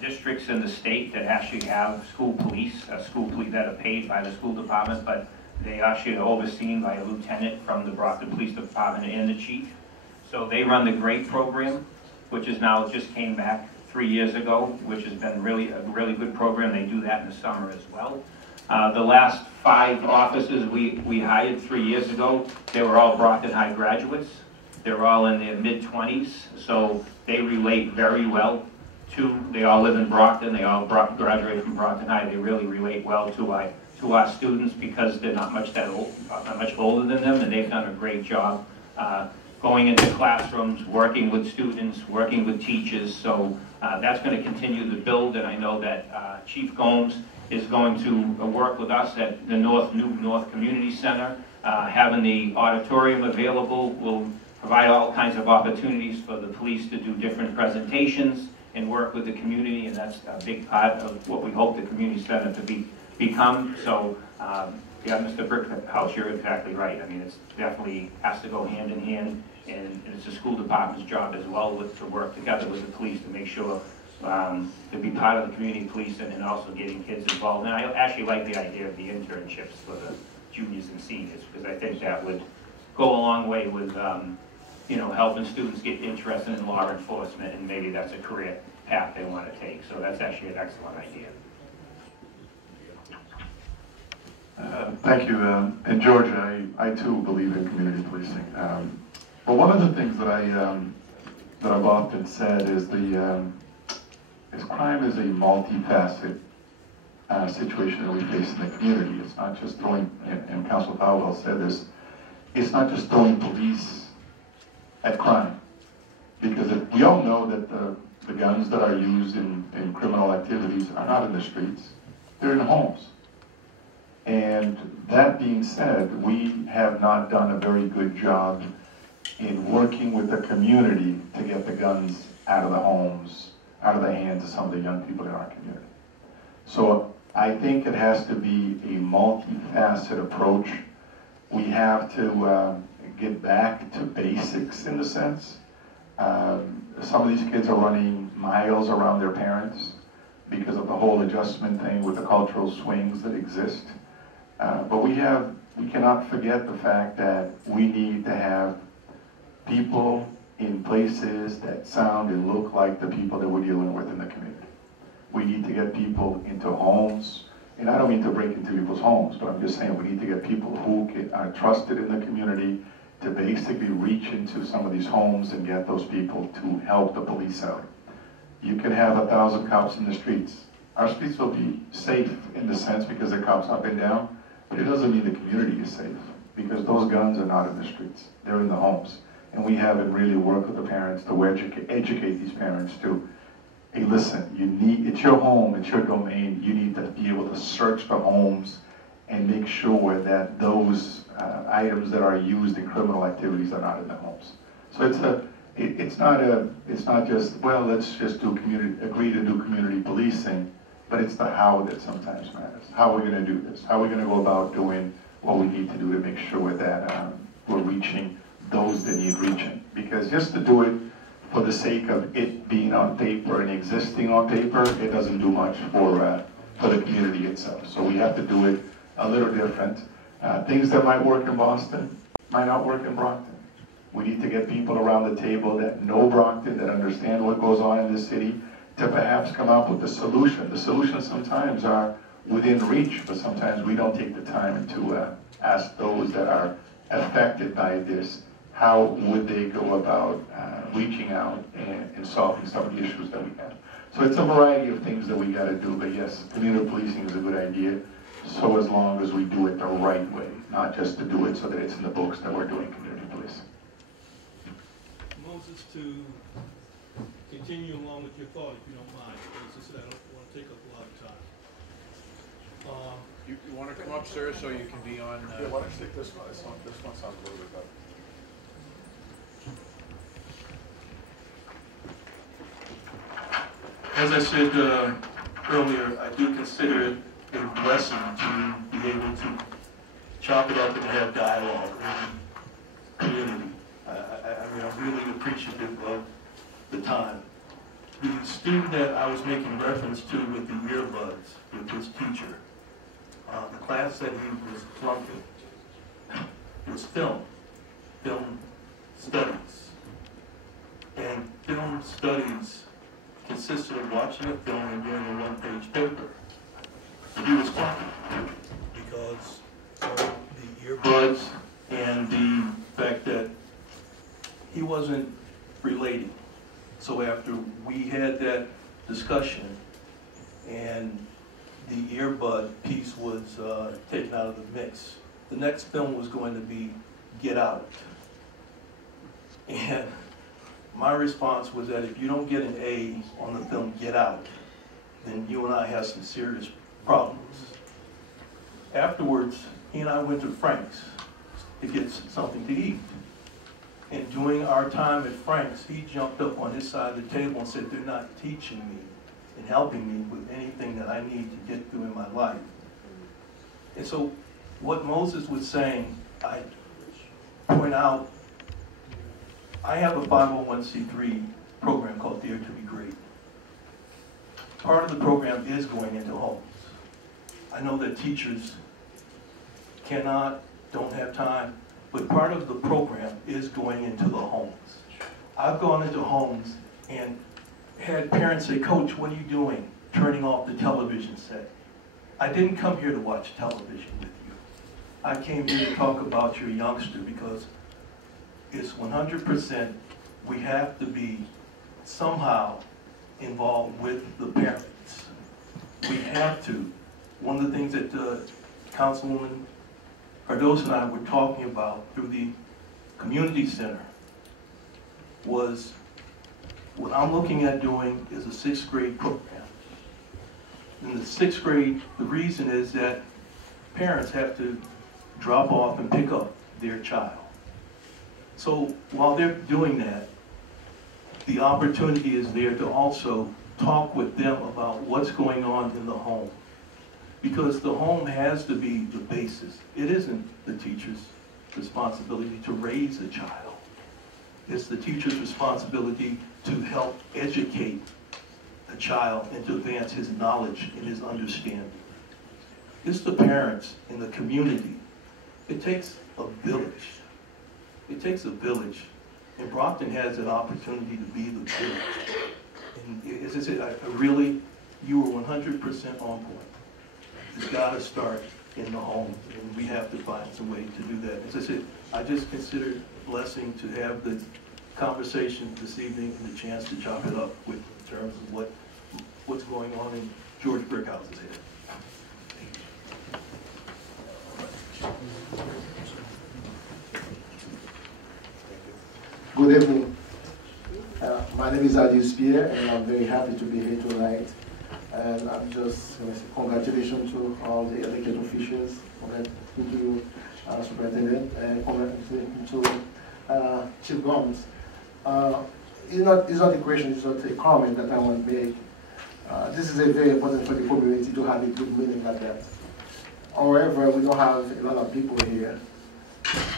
districts in the state that actually have school police that are paid by the school department, but they actually are overseen by a lieutenant from the Brockton Police Department and the chief. So they run the GREAT program, which is now just came back 3 years ago, which has been a really good program. They do that in the summer as well. The last 5 officers we hired 3 years ago, they were all Brockton High graduates. They were all in their mid-20s, so they relate very well to, they all live in Brockton, they all graduated from Brockton High. They really relate well to our students because they're not much older than them, and they've done a great job going into classrooms, working with students, working with teachers. So that's going to continue to build, and I know that Chief Gomes is going to work with us at the New North Community Center. Having the auditorium available will provide all kinds of opportunities for the police to do different presentations and work with the community, and that's a big part of what we hope the community center to become. So yeah, Mr. Brickhouse, you're exactly right. I mean, it definitely has to go hand in hand, and it's the school department's job as well to work together with the police to make sure to be part of the community police and also getting kids involved. And I actually like the idea of the internships for the juniors and seniors, because I think that would go a long way with you know, helping students get interested in law enforcement, and maybe that's a career path they want to take. So that's actually an excellent idea. Thank you. And George, I too believe in community policing. But one of the things that I've often said is crime is a multifaceted situation that we face in the community. It's not just throwing, and Councilor Powell said this, it's not just throwing police at crime. Because we all know that the guns that are used in criminal activities are not in the streets, they're in homes. And that being said, we have not done a very good job in working with the community to get the guns out of the homes, out of the hands of some of the young people in our community. So I think it has to be a multifaceted approach. We have to get back to basics in a sense. Some of these kids are running miles around their parents because of the whole adjustment thing with the cultural swings that exist. But we cannot forget the fact that we need to have people in places that sound and look like the people that we're dealing with in the community. We need to get people into homes, and I don't mean to break into people's homes, but I'm just saying we need to get people who are trusted in the community to basically reach into some of these homes and get those people to help the police out. You can have 1,000 cops in the streets. Our streets will be safe in the sense because the cops up and down, but it doesn't mean the community is safe because those guns are not in the streets. They're in the homes. And we haven't really worked with the parents to educate these parents to, hey, listen, it's your home, it's your domain, you need to be able to search the homes and make sure that those items that are used in criminal activities are not in the homes. So it's not just, well, let's just agree to do community policing, but it's the how that sometimes matters. How are we going to do this? How are we going to go about doing what we need to do to make sure that we're reaching those that need reaching? Because just to do it for the sake of it being on paper and existing on paper, it doesn't do much for the community itself. So we have to do it a little different. Things that might work in Boston might not work in Brockton. We need to get people around the table that know Brockton, that understand what goes on in the city, to perhaps come up with the solution. The solutions sometimes are within reach, but sometimes we don't take the time to ask those that are affected by this, how would they go about reaching out and solving some of the issues that we have. So it's a variety of things that we got to do, but yes, community policing is a good idea, so as long as we do it the right way, not just to do it so that it's in the books that we're doing community policing. Moses, to continue along with your thought, if you don't mind, because I said I don't want to take up a lot of time. You want to come up, sir, so you can be on... Yeah, why don't you take this one? This one sounds a little bit better. As I said earlier, I do consider it a blessing to be able to chop it up and have dialogue with the community. I mean, I'm really appreciative of the time. The student that I was making reference to with the earbuds, with his teacher, the class that he was flunking was film studies. And film studies consisted of watching a film and doing a one-page paper. He was flunking because of the earbuds and the fact that he wasn't relating. So after we had that discussion and the earbud piece was taken out of the mix, the next film was going to be Get Out. And my response was that if you don't get an A on the film Get Out, then you and I have some serious problems. Afterwards, he and I went to Frank's to get something to eat. And during our time at Frank's, he jumped up on his side of the table and said, they're not teaching me and helping me with anything that I need to get through in my life. And so what Moses was saying, I point out, I have a 501c3 program called Dare to Be Great. Part of the program is going into homes. I know that teachers don't have time, but part of the program is going into the homes. I've gone into homes and had parents say, Coach, what are you doing? Turning off the television set. I didn't come here to watch television with you. I came here to talk about your youngster because it's 100% we have to be somehow involved with the parents. We have to. One of the things that Councilwoman Cardoso and I were talking about through the community center was what I'm looking at doing is a 6th grade program. In the 6th grade, the reason is that parents have to drop off and pick up their child. So while they're doing that, the opportunity is there to also talk with them about what's going on in the home. Because the home has to be the basis. It isn't the teacher's responsibility to raise a child. It's the teacher's responsibility to help educate a child and to advance his knowledge and his understanding. It's the parents and the community. It takes a village. It takes a village. And Brockton has an opportunity to be the village. And as I said, you were 100% on point. It's got to start in the home, and we have to find some way to do that. As I said, I just consider it a blessing to have the conversation this evening and the chance to chop it up with in terms of what's going on in George Brickhouse's head. Good evening. My name is Adius Pierre, and I'm very happy to be here tonight. And I'm just going to say congratulations to all the elected officials, congratulations to Superintendent, and congratulations to Chief Gomes. It's not a question, it's not a comment that I want to make. This is very important for the community to have a good meeting like that. However, we don't have a lot of people here.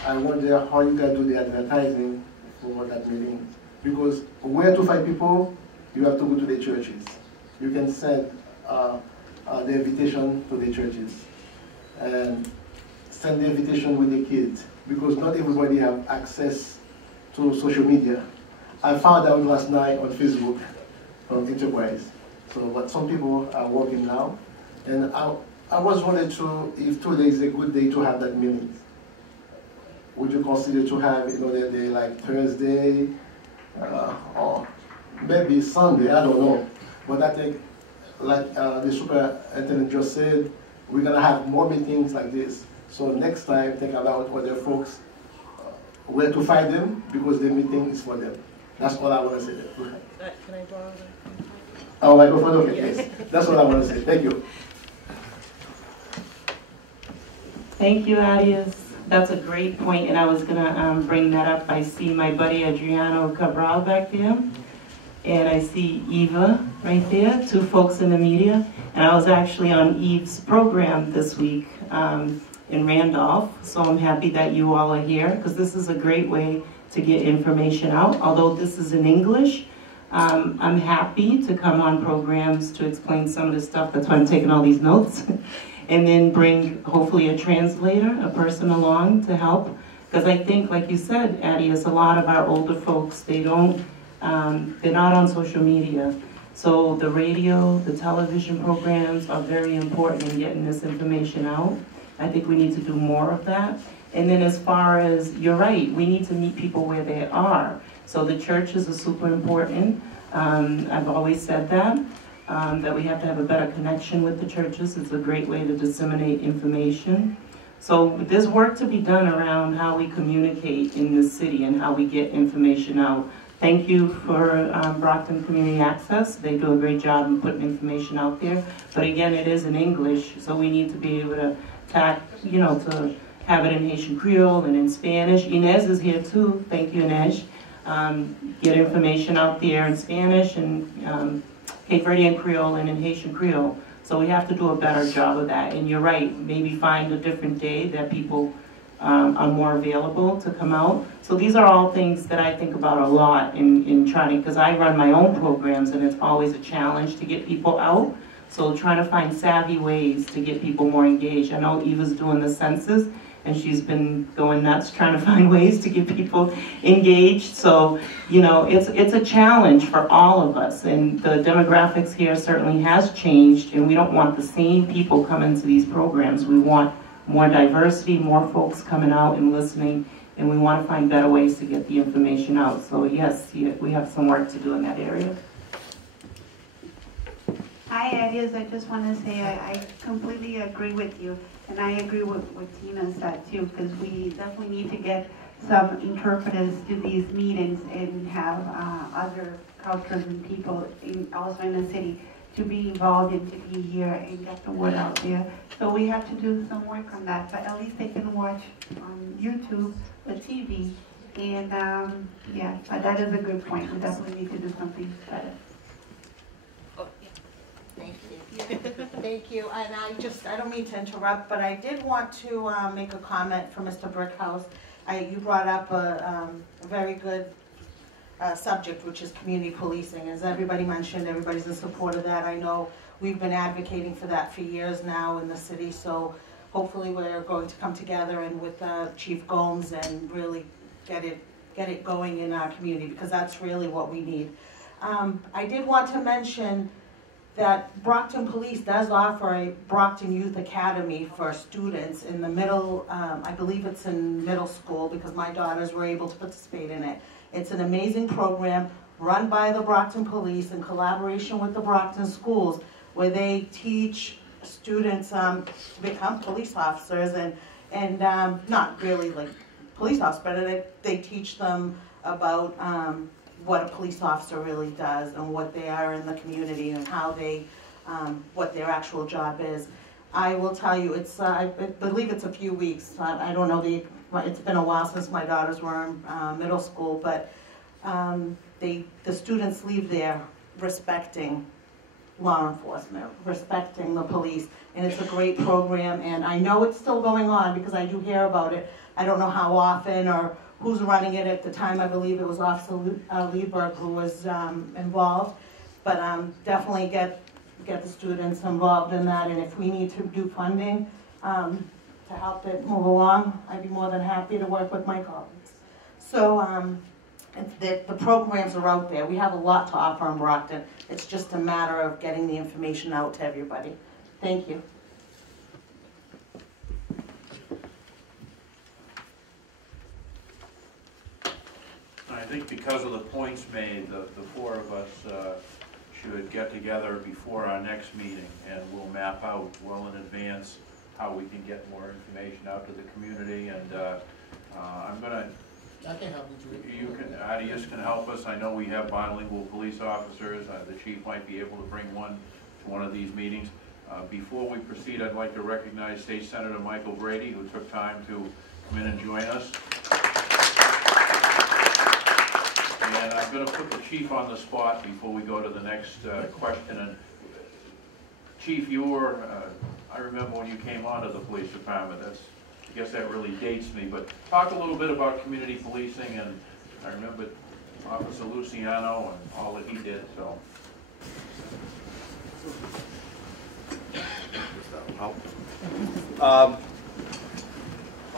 I wonder how you guys do the advertising for that meeting. Because where to find people, you have to go to the churches. You can send the invitation to the churches and send the invitation with the kids, because not everybody have access to social media. I found out last night on Facebook from Enterprise. So, but some people are working now, and I was wondering if today is a good day to have that meeting. Would you consider to have another day like Thursday, or maybe Sunday? I don't know. But I think, like the superintendent just said, we're gonna have more meetings like this. So next time, think about other folks, where to find them, because the meeting is for them. That's all I want to say. Can I draw over? Oh, microphone, okay, yes. That's what I want to say. Thank you. Thank you, Adius. That's a great point, and I was gonna bring that up. I see my buddy Adriano Cabral back there, and I see Eva right there, two folks in the media. And I was actually on Eve's program this week in Randolph, so I'm happy that you all are here, because this is a great way to get information out. Although this is in English, I'm happy to come on programs to explain some of the stuff. That's why I'm taking all these notes. And then bring, hopefully, a translator, a person along to help. Because I think, like you said, Addie, is a lot of our older folks, they're not on social media. So the radio, the television programs are very important in getting this information out. I think we need to do more of that. And then as far as, you're right, we need to meet people where they are. So the churches are super important. I've always said that. That we have to have a better connection with the churches. It's a great way to disseminate information. So there's work to be done around how we communicate in this city and how we get information out. Thank you for Brockton Community Access. They do a great job in putting information out there. But again, it is in English, so we need to be able to to have it in Haitian Creole and in Spanish. Inez is here too. Thank you, Inez. Get information out there in Spanish and Février and Creole and in Haitian Creole. So we have to do a better job of that. And you're right, maybe find a different day that people are more available to come out. So these are all things that I think about a lot in trying to, because I run my own programs and it's always a challenge to get people out. So trying to find savvy ways to get people more engaged. I know Eva's doing the census, and she's been going nuts trying to find ways to get people engaged. So, it's a challenge for all of us. And the demographics here certainly has changed, and we don't want the same people coming to these programs. We want more diversity, more folks coming out and listening, and we want to find better ways to get the information out. So yes, we have some work to do in that area. Hi, Adios. I just want to say I completely agree with you. And I agree with what Tina said too, because we definitely need to get some interpreters to these meetings and have other cultures and people also in the city to be involved and to be here and get the word out there. So we have to do some work on that, but at least they can watch on YouTube or TV. And yeah, but that is a good point. We definitely need to do something better. Thank you. Thank you. And I don't mean to interrupt, but I did want to make a comment for Mr. Brickhouse. You brought up a very good subject, which is community policing. As everybody mentioned, everybody's in support of that. I know we've been advocating for that for years now in the city, so hopefully we're going to come together and with Chief Gomes and really get it going in our community, because that's really what we need. I did want to mention that Brockton Police does offer a Brockton Youth Academy for students in the middle, I believe it's in middle school, because my daughters were able to participate in it. It's an amazing program run by the Brockton Police in collaboration with the Brockton schools, where they teach students to become police officers and not really like police officers, but they teach them about what a police officer really does and what they are in the community and how they, what their actual job is. I will tell you, it's, I believe it's a few weeks. I don't know, it's been a while since my daughters were in middle school, but the students leave there respecting law enforcement, respecting the police, and it's a great program, and I know it's still going on because I do hear about it. I don't know how often or who's running it. At the time, I believe it was Officer Lieberg who was involved, but definitely get the students involved in that, and if we need to do funding to help it move along, I'd be more than happy to work with my colleagues. So the programs are out there. We have a lot to offer in Brockton. It's just a matter of getting the information out to everybody. Thank you. I think because of the points made, the four of us should get together before our next meeting, and we'll map out well in advance how we can get more information out to the community. And I'm gonna, I can help you. you can, Adius can help us. I know we have bilingual police officers. The chief might be able to bring one to one of these meetings. Before we proceed, I'd like to recognize State Senator Michael Brady, who took time to come in and join us. And I'm going to put the chief on the spot before we go to the next question. And Chief, you were, I remember when you came onto the police department. I guess that really dates me. But talk a little bit about community policing. And I remember Officer Luciano and all that he did. So.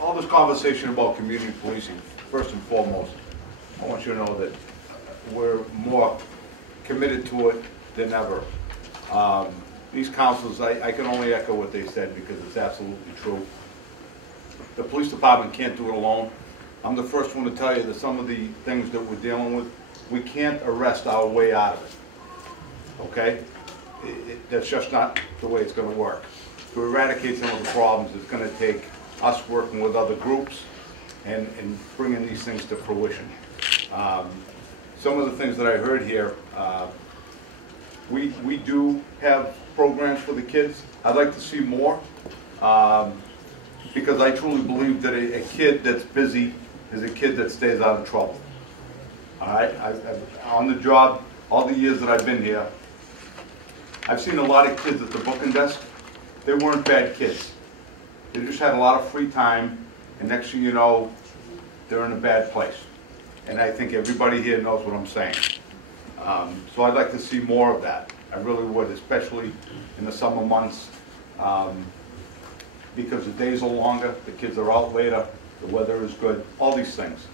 All this conversation about community policing, first and foremost, I want you to know that we're more committed to it than ever. These councils, I can only echo what they said because it's absolutely true. The police department can't do it alone. I'm the first one to tell you that some of the things that we're dealing with, we can't arrest our way out of it, okay? That's just not the way it's going to work. To eradicate some of the problems, it's going to take us working with other groups and bringing these things to fruition. Some of the things that I heard here, we do have programs for the kids. I'd like to see more because I truly believe that a kid that's busy is a kid that stays out of trouble. All right, on the job, all the years that I've been here, I've seen a lot of kids at the booking desk. They weren't bad kids. They just had a lot of free time, and next thing you know, they're in a bad place. And I think everybody here knows what I'm saying. So I'd like to see more of that. I really would, especially in the summer months, because the days are longer, the kids are out later, the weather is good, all these things.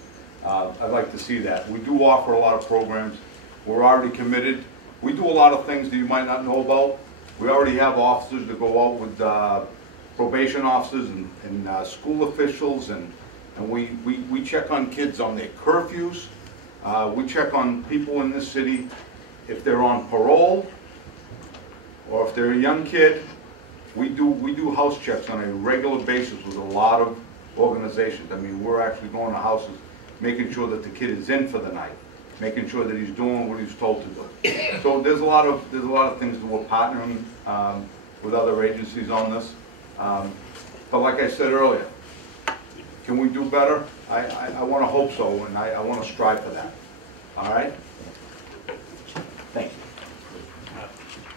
I'd like to see that. We do offer a lot of programs. We're already committed. We do a lot of things that you might not know about. We already have officers that go out with probation officers and school officials, and we check on kids on their curfews. We check on people in this city if they're on parole or if they're a young kid. We do house checks on a regular basis with a lot of organizations. I mean, we're actually going to houses, making sure that the kid is in for the night, making sure that he's doing what he's told to do. So there's a lot of things that we're partnering with other agencies on this. But like I said earlier, can we do better? I want to hope so, and I want to strive for that. All right? Thank you.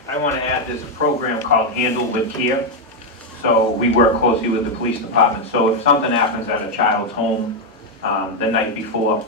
I want to add, there's a program called Handle with Care. So we work closely with the police department. So if something happens at a child's home the night before,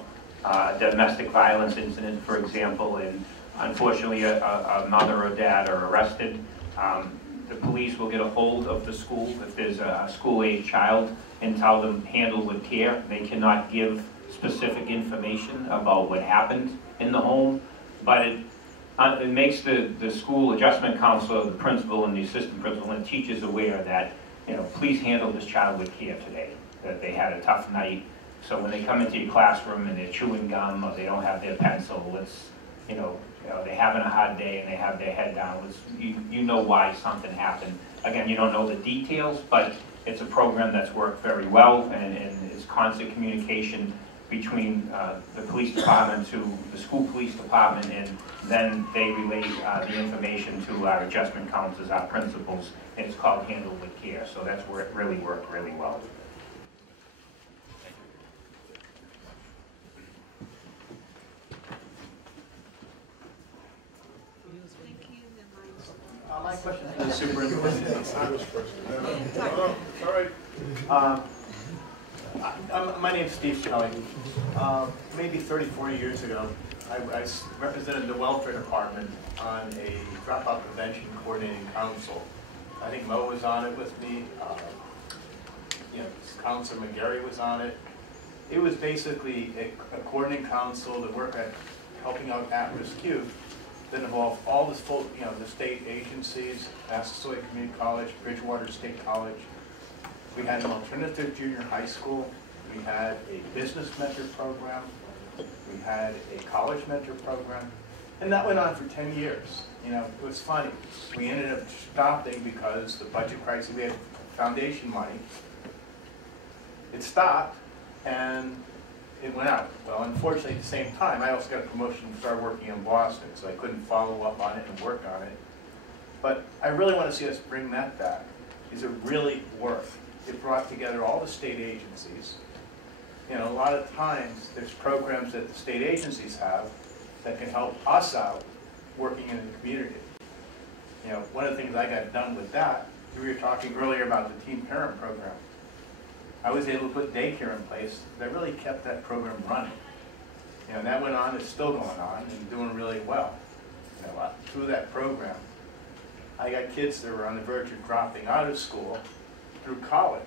domestic violence incident, for example, and unfortunately a mother or dad are arrested, the police will get a hold of the school if there's a school-age child and tell them handle with care. They cannot give specific information about what happened in the home, but it makes the school adjustment counselor, the principal and the assistant principal and teachers aware that, you know, please handle this child with care today, that they had a tough night. So when they come into your classroom and they're chewing gum or they don't have their pencil, it's, you know, they're having a hard day and they have their head down. You know why something happened. Again, you don't know the details, but it's a program that's worked very well, and it's constant communication between the police department to the school police department, and then they relay the information to our adjustment counselors, our principals, and it's called Handle with Care. So that's where it really worked really well. My question to the superintendent. All right. My name's Steve Kelly. Maybe 30, 40 years ago, I represented the welfare department on a dropout prevention coordinating council. I think Mo was on it with me. Councilor McGarry was on it. It was basically a coordinating council that worked at helping out at-risk youth that involved all the full, the state agencies, Massasoit Community College, Bridgewater State College. We had an alternative junior high school. We had a business mentor program. We had a college mentor program. And that went on for 10 years. It was funny. We ended up stopping because the budget crisis, we had foundation money. It stopped and it went out. Well, unfortunately, at the same time, I also got a promotion and started working in Boston, so I couldn't follow up on it and work on it. But I really want to see us bring that back. Is it really worth? It brought together all the state agencies. A lot of times there's programs that the state agencies have that can help us out working in the community. One of the things I got done with that, we were talking earlier about the teen parent program. I was able to put daycare in place that really kept that program running. And that went on, it's still going on and doing really well. Through that program, I got kids that were on the verge of dropping out of school through college.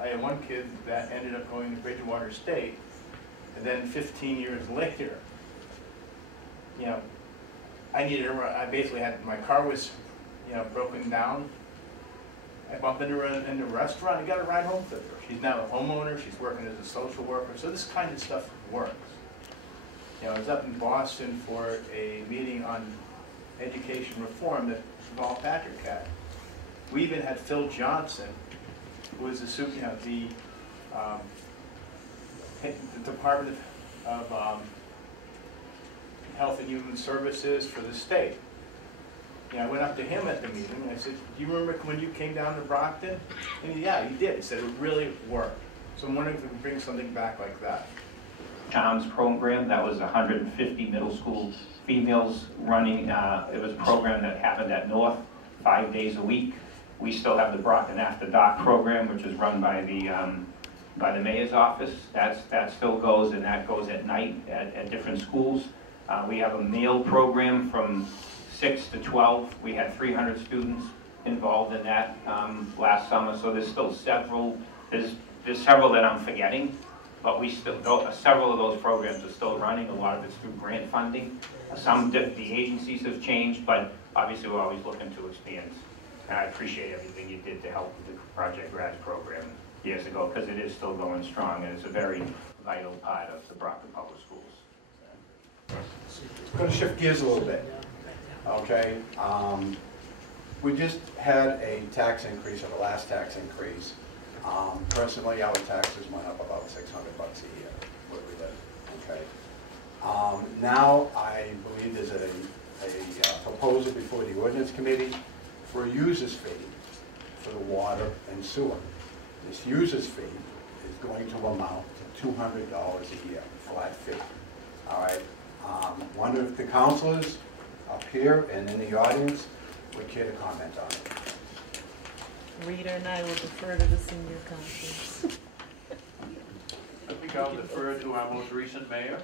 I had one kid that ended up going to Bridgewater State, and then 15 years later, I basically had, my car was, broken down. I bumped into her in the restaurant and got a ride home with her. She's now a homeowner, she's working as a social worker, so this kind of stuff works. I was up in Boston for a meeting on education reform that Val Patrick had. We even had Phil Johnson, who was the Department of Health and Human Services for the state. I went up to him at the meeting and I said, do you remember when you came down to Brockton? And yeah, he did. He said it really worked. So I'm wondering if we can bring something back like that. Tom's program, that was 150 middle school females running. It was a program that happened at North 5 days a week. We still have the Brockton After Dark program, which is run by the mayor's office. That still goes, and that goes at night at different schools. We have a meal program from 6 to 12. We had 300 students involved in that last summer. So there's still several. There's several that I'm forgetting, but we still several of those programs are still running. A lot of it's through grant funding. Some the agencies have changed, but obviously we're always looking to expand. And I appreciate everything you did to help with the Project Grad program years ago, because it is still going strong, and it's a very vital part of the Brockton Public Schools. I'm going to shift gears a little bit. Okay, we just had a tax increase, or the last tax increase. Personally, our taxes went up about $600 a year where we live. Okay. Now I believe there's a proposal before the ordinance committee for a user's fee for the water and sewer. This user's fee is going to amount to $200 a year, flat fee. All right. Wonder if the councilors up here and in the audience would care to comment on it. Rita and I will defer to the senior councilors. I think I'll defer to our most recent mayor.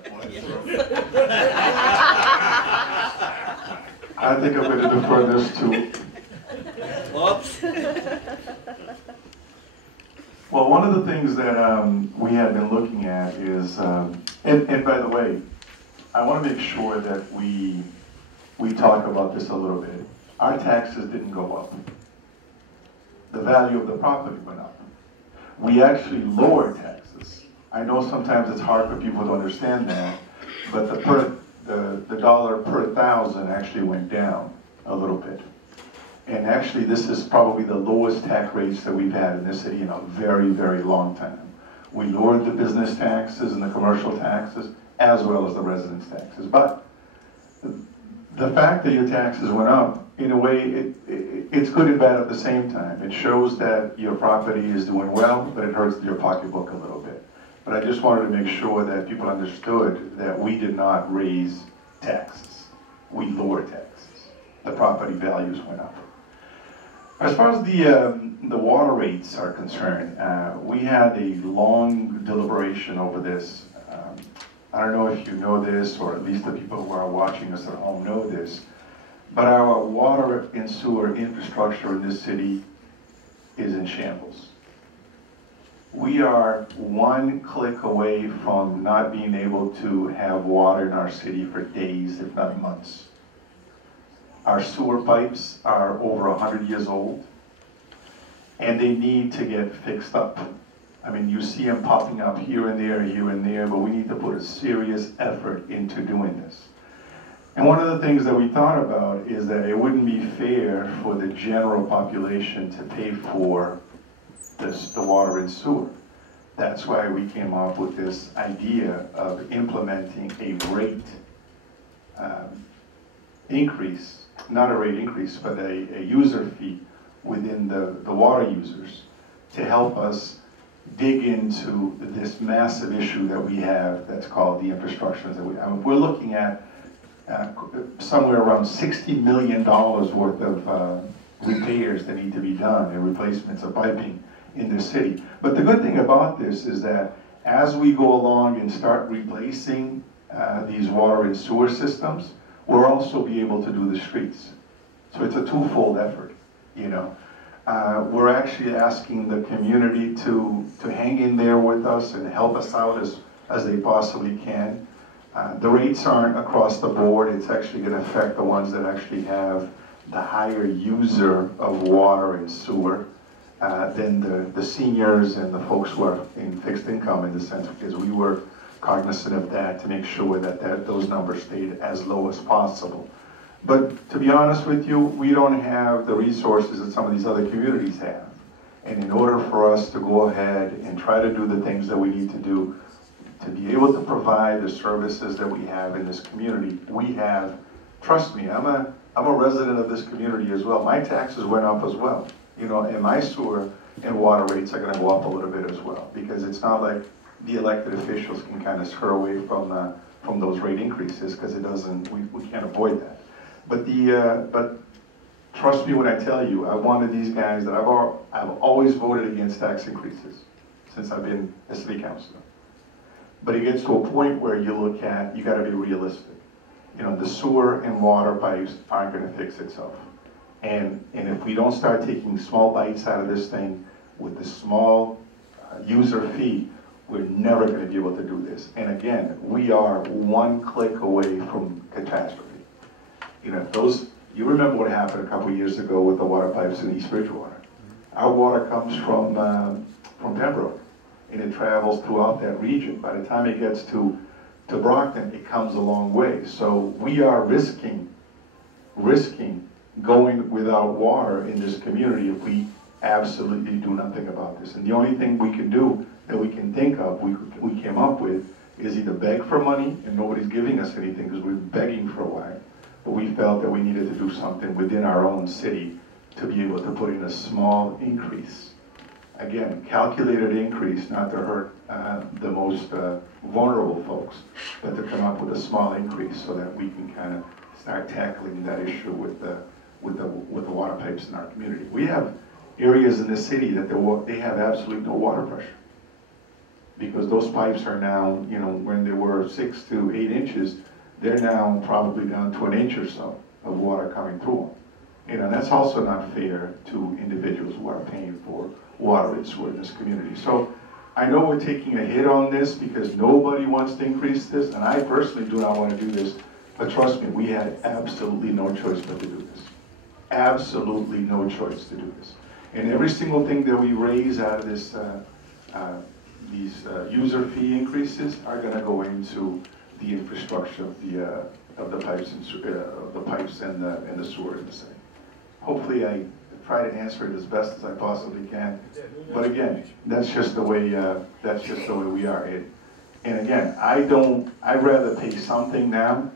I think I'm going to defer this to... Whoops. Well, one of the things that we have been looking at is, and by the way, I want to make sure that we talk about this a little bit. Our taxes didn't go up. The value of the property went up. We actually lowered taxes. I know sometimes it's hard for people to understand that, but the dollar per thousand actually went down a little bit. And actually, this is probably the lowest tax rates that we've had in this city in a very, very long time. We lowered the business taxes and the commercial taxes, as well as the residence taxes. But the fact that your taxes went up, in a way, it's good and bad at the same time. It shows that your property is doing well, but it hurts your pocketbook a little bit. But I just wanted to make sure that people understood that we did not raise taxes. We lowered taxes. The property values went up. As far as the water rates are concerned, we had a long deliberation over this. I don't know if you know this, or at least the people who are watching us at home know this, but our water and sewer infrastructure in this city is in shambles. We are one click away from not being able to have water in our city for days, if not months. Our sewer pipes are over 100 years old, and they need to get fixed up. I mean, you see them popping up here and there, but we need to put a serious effort into doing this. And one of the things that we thought about is that it wouldn't be fair for the general population to pay for the water and sewer. That's why we came up with this idea of implementing a rate increase, not a rate increase, but a user fee within the water users to help us dig into this massive issue that we have that's called the infrastructure. We're looking at somewhere around $60 million worth of repairs that need to be done and replacements of piping in the city. But the good thing about this is that as we go along and start replacing these water and sewer systems, we'll also be able to do the streets. So it's a twofold effort, you know. We're actually asking the community to hang in there with us and help us out as they possibly can. The rates aren't across the board. It's actually going to affect the ones that actually have the higher user of water and sewer than the seniors and the folks who are in fixed income, in the sense, because we were cognizant of that to make sure that those numbers stayed as low as possible. But to be honest with you, we don't have the resources that some of these other communities have. And in order for us to go ahead and try to do the things that we need to do, to be able to provide the services that we have in this community, we have, trust me, I'm a resident of this community as well. My taxes went up as well. You know, and my sewer and water rates are gonna go up a little bit as well, because it's not like the elected officials can kind of scurry away from those rate increases, because it doesn't, we can't avoid that. But trust me when I tell you, I wanted these guys that I've always voted against tax increases since I've been a city councilor. But it gets to a point where you look at, you gotta be realistic. You know, the sewer and water pipes aren't gonna fix itself. And if we don't start taking small bites out of this thing with the small user fee, we're never gonna be able to do this. And again, we are one click away from catastrophe. You know, you remember what happened a couple of years ago with the water pipes in East Bridgewater. Our water comes from Pembroke, and it travels throughout that region. By the time it gets to Brockton, it comes a long way. So we are risking going without water in this community if we absolutely do nothing about this. And the only thing we can do, that we can think of, we came up with, is either beg for money, and nobody's giving us anything because we've been begging for a while. But we felt that we needed to do something within our own city to be able to put in a small increase. Again, calculated increase, not to hurt the most vulnerable folks, but to come up with a small increase so that we can kind of start tackling that issue with the water pipes in our community. We have areas in the city that they have absolutely no water pressure, because those pipes are now, you know, when they were 6 to 8 inches, they're now probably down to 1 inch or so of water coming through them. You know, that's also not fair to individuals who are paying for water and sewer in this community. So I know we're taking a hit on this because nobody wants to increase this, and I personally do not want to do this, but trust me, we had absolutely no choice but to do this. Absolutely no choice to do this. And every single thing that we raise out of this, these user fee increases are going to go into the infrastructure of the pipes and the sewer in the city. Hopefully I try to answer it as best as I possibly can. But again, that's just the way we are. And again, I'd rather pay something now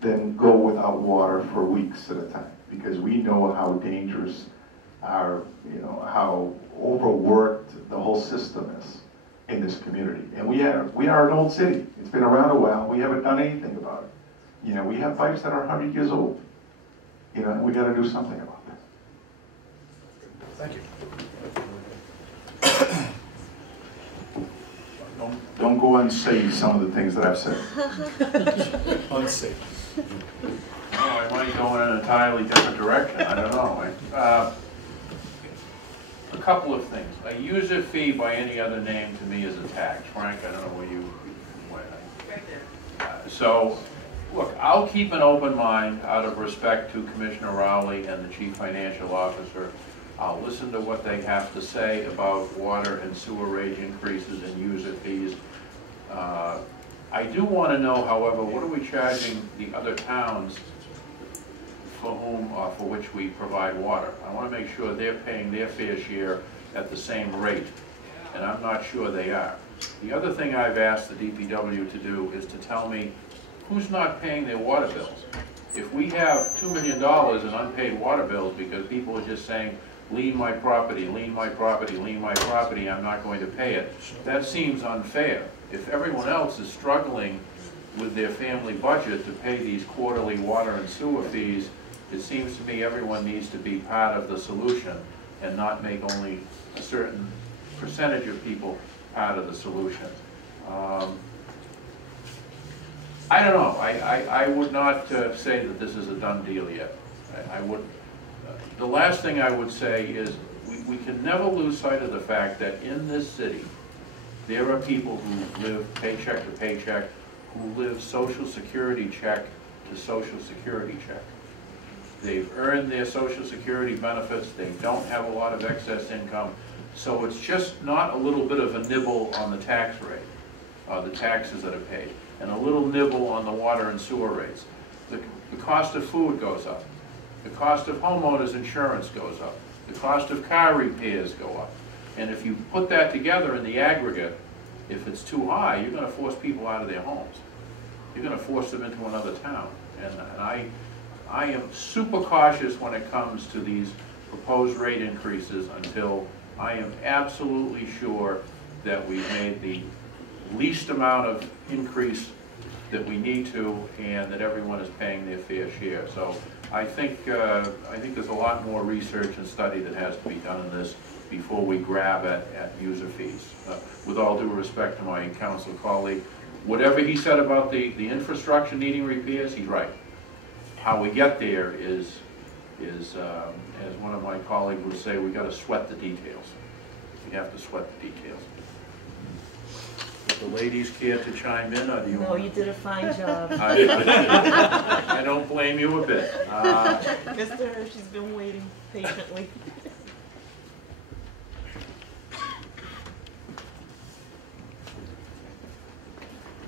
than go without water for weeks at a time, because we know how dangerous how overworked the whole system is in this community. And we are an old city. It's been around a while. We haven't done anything about it. We have pipes that are 100 years old. And we got to do something about that. Thank you. Don't go unsay some of the things that I've said. Unsafe. Oh, I might go in an entirely different direction. I don't know. A couple of things. A user fee by any other name to me is a tax. Frank, I don't know where you went. Right there. So, look, I'll keep an open mind out of respect to Commissioner Rowley and the Chief Financial Officer. I'll listen to what they have to say about water and sewer rate increases and user fees. I do want to know, however, what are we charging the other towns for whom or for which we provide water? I want to make sure they're paying their fair share at the same rate, and I'm not sure they are. The other thing I've asked the DPW to do is to tell me who's not paying their water bills. If we have $2 million in unpaid water bills because people are just saying, lien my property, lien my property, lien my property, I'm not going to pay it, that seems unfair. If everyone else is struggling with their family budget to pay these quarterly water and sewer fees, it seems to me everyone needs to be part of the solution and not make only a certain percentage of people part of the solution. I don't know. I would not say that this is a done deal yet. I would. The last thing I would say is we can never lose sight of the fact that in this city, there are people who live paycheck to paycheck, who live Social Security check to Social Security check. They've earned their Social Security benefits, they don't have a lot of excess income, so it's just not a little bit of a nibble on the tax rate, the taxes that are paid, and a little nibble on the water and sewer rates. The cost of food goes up. The cost of homeowners insurance goes up. The cost of car repairs go up. And if you put that together in the aggregate, if it's too high, you're going to force people out of their homes. You're going to force them into another town. And I am super cautious when it comes to these proposed rate increases until I am absolutely sure that we've made the least amount of increase that we need to, and that everyone is paying their fair share. So I think there's a lot more research and study that has to be done in this before we grab at user fees. With all due respect to my council colleague, whatever he said about the infrastructure needing repairs, he's right. How we get there is as one of my colleagues would say, we got to sweat the details. We have to sweat the details. The ladies care to chime in, or do you? No, you did a fine job. I don't blame you a bit. Mr. Hershey's been waiting patiently.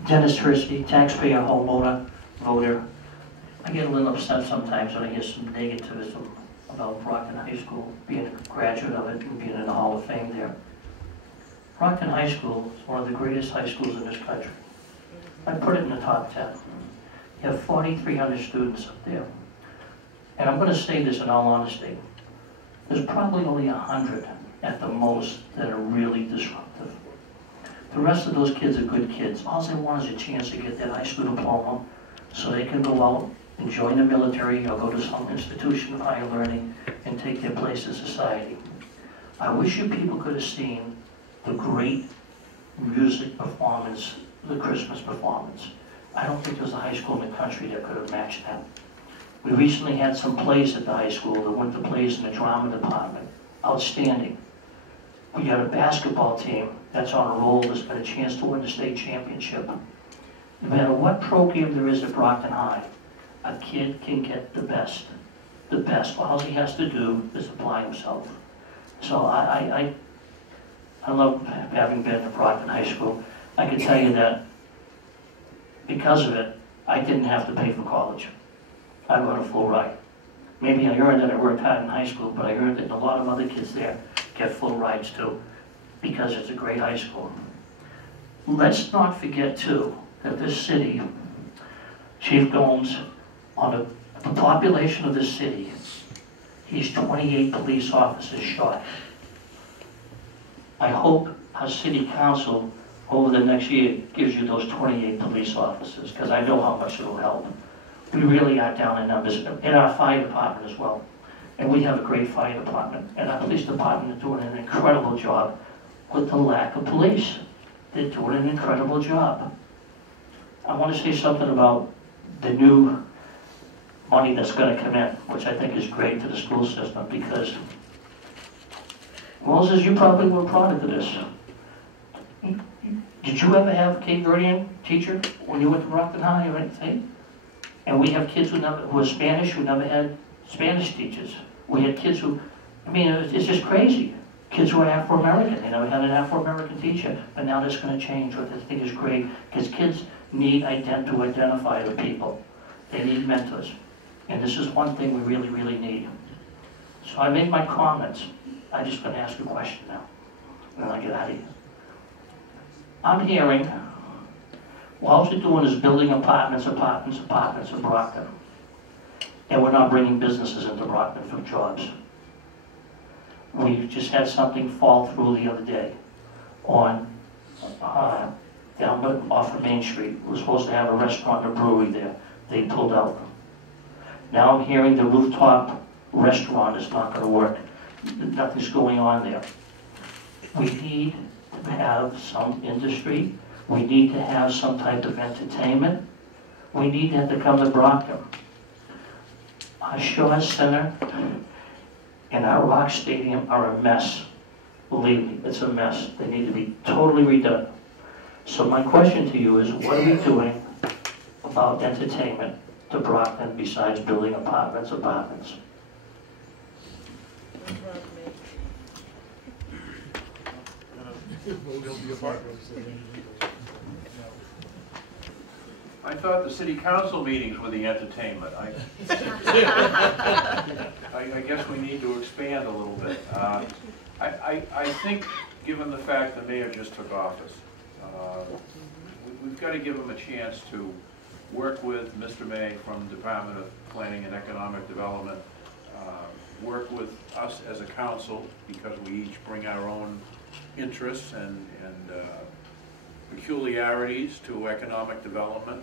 Dennis Hershey, taxpayer, homeowner, voter. I get a little upset sometimes when I hear some negativism about Brockton High School, being a graduate of it and being in the Hall of Fame there. Brockton High School is one of the greatest high schools in this country. I put it in the top 10. You have 4,300 students up there. And I'm going to say this in all honesty. There's probably only 100 at the most that are really disruptive. The rest of those kids are good kids. All they want is a chance to get that high school diploma so they can go out and join the military or go to some institution of higher learning and take their place in society. I wish you people could have seen the great music performance, the Christmas performance. I don't think there's a high school in the country that could have matched that. We recently had some plays at the high school, the winter plays in the drama department. Outstanding. We got a basketball team that's on a roll that's got a chance to win the state championship. No matter what program there is at Brockton High, a kid can get the best. The best. All he has to do is apply himself. So I love having been at Brockton High School. I can tell you that because of it, I didn't have to pay for college. I got a full ride. Maybe I earned that I worked hard in high school, but I earned that a lot of other kids there get full rides too, because it's a great high school. Let's not forget too, that this city, Chief Gomes, on the population of this city, he's 28 police officers short. I hope our city council over the next year gives you those 28 police officers, because I know how much it will help. We really are down in numbers, in our fire department as well. And we have a great fire department, and our police department is doing an incredible job with the lack of police. They're doing an incredible job. I want to say something about the new money that's going to come in, which I think is great to the school system, because Moses, you probably were a product of this. Did you ever have a Cape Verdean teacher when you went to Brockton High or anything? And we have kids who are Spanish who never had Spanish teachers. We had kids who, I mean, it's just crazy. Kids who are Afro-American, they never had an Afro-American teacher, but now that's going to change, which I think is great, because kids need to identify the people. They need mentors. And this is one thing we really, really need. So I make my comments. I'm just going to ask a question now, and then I'll get out of here. I'm hearing, all we're doing is building apartments in Brockton. And we're not bringing businesses into Brockton for jobs. We just had something fall through the other day on, down off of Main Street. We were supposed to have a restaurant and a brewery there. They pulled out. Now I'm hearing the rooftop restaurant is not going to work. Nothing's going on there. We need to have some industry. We need to have some type of entertainment. We need that to come to Brockton. Our Shaw Center and our Rock Stadium are a mess. Believe me, it's a mess. They need to be totally redone. So my question to you is, what are we doing about entertainment to Brockton besides building apartments? I thought the city council meetings were the entertainment. I guess we need to expand a little bit. I think, given the fact the mayor just took office, we've got to give him a chance to work with Mr. May from the Department of Planning and Economic Development, work with us as a council, because we each bring our own interests and peculiarities to economic development.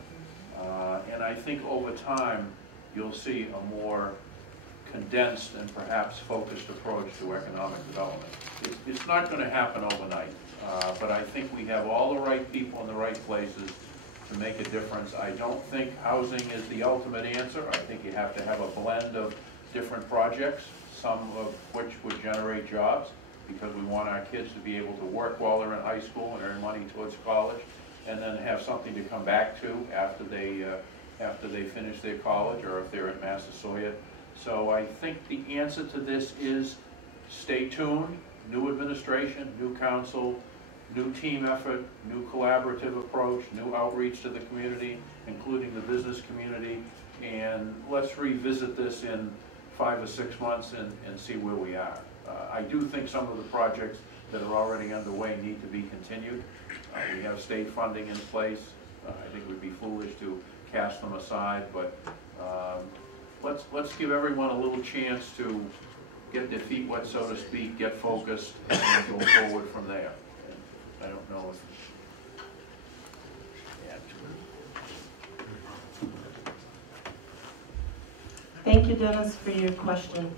And I think over time you'll see a more condensed and perhaps focused approach to economic development. It's not going to happen overnight, but I think we have all the right people in the right places to make a difference. I don't think housing is the ultimate answer. I think you have to have a blend of different projects, some of which would generate jobs, because we want our kids to be able to work while they're in high school and earn money towards college, and then have something to come back to after they finish their college, or if they're at Massasoit. So I think the answer to this is stay tuned. New administration, new council, new team effort, new collaborative approach, new outreach to the community, including the business community, and let's revisit this in 5 or 6 months and see where we are. I do think some of the projects that are already underway need to be continued. We have state funding in place. I think it would be foolish to cast them aside, but let's give everyone a little chance to get their feet wet, so to speak, get focused, and then go forward from there. And I don't know if... Thank you, Dennis, for your question.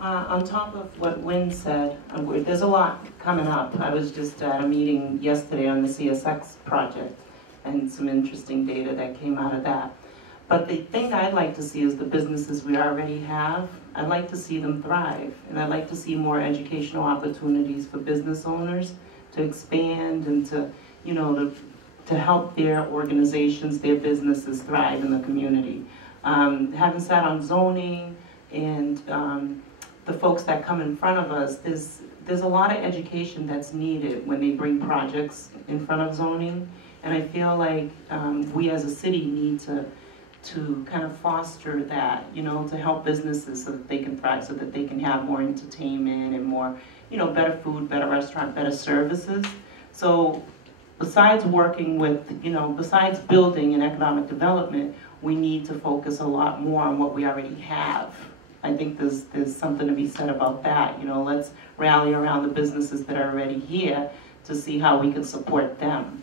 On top of what Wynn said, there's a lot coming up. I was just at a meeting yesterday on the CSX project, and some interesting data that came out of that. But the thing I'd like to see is the businesses we already have. I'd like to see them thrive, and I'd like to see more educational opportunities for business owners to expand and to, you know, to help their organizations, their businesses thrive in the community. Having sat on zoning and the folks that come in front of us, there's a lot of education that's needed when they bring projects in front of zoning, and I feel like we as a city need to to kind of foster that, you know, to help businesses so that they can thrive, so that they can have more entertainment and more, you know, better food, better restaurant, better services. So besides working with, you know, besides building and economic development, we need to focus a lot more on what we already have. I think there's something to be said about that. You know, let's rally around the businesses that are already here to see how we can support them.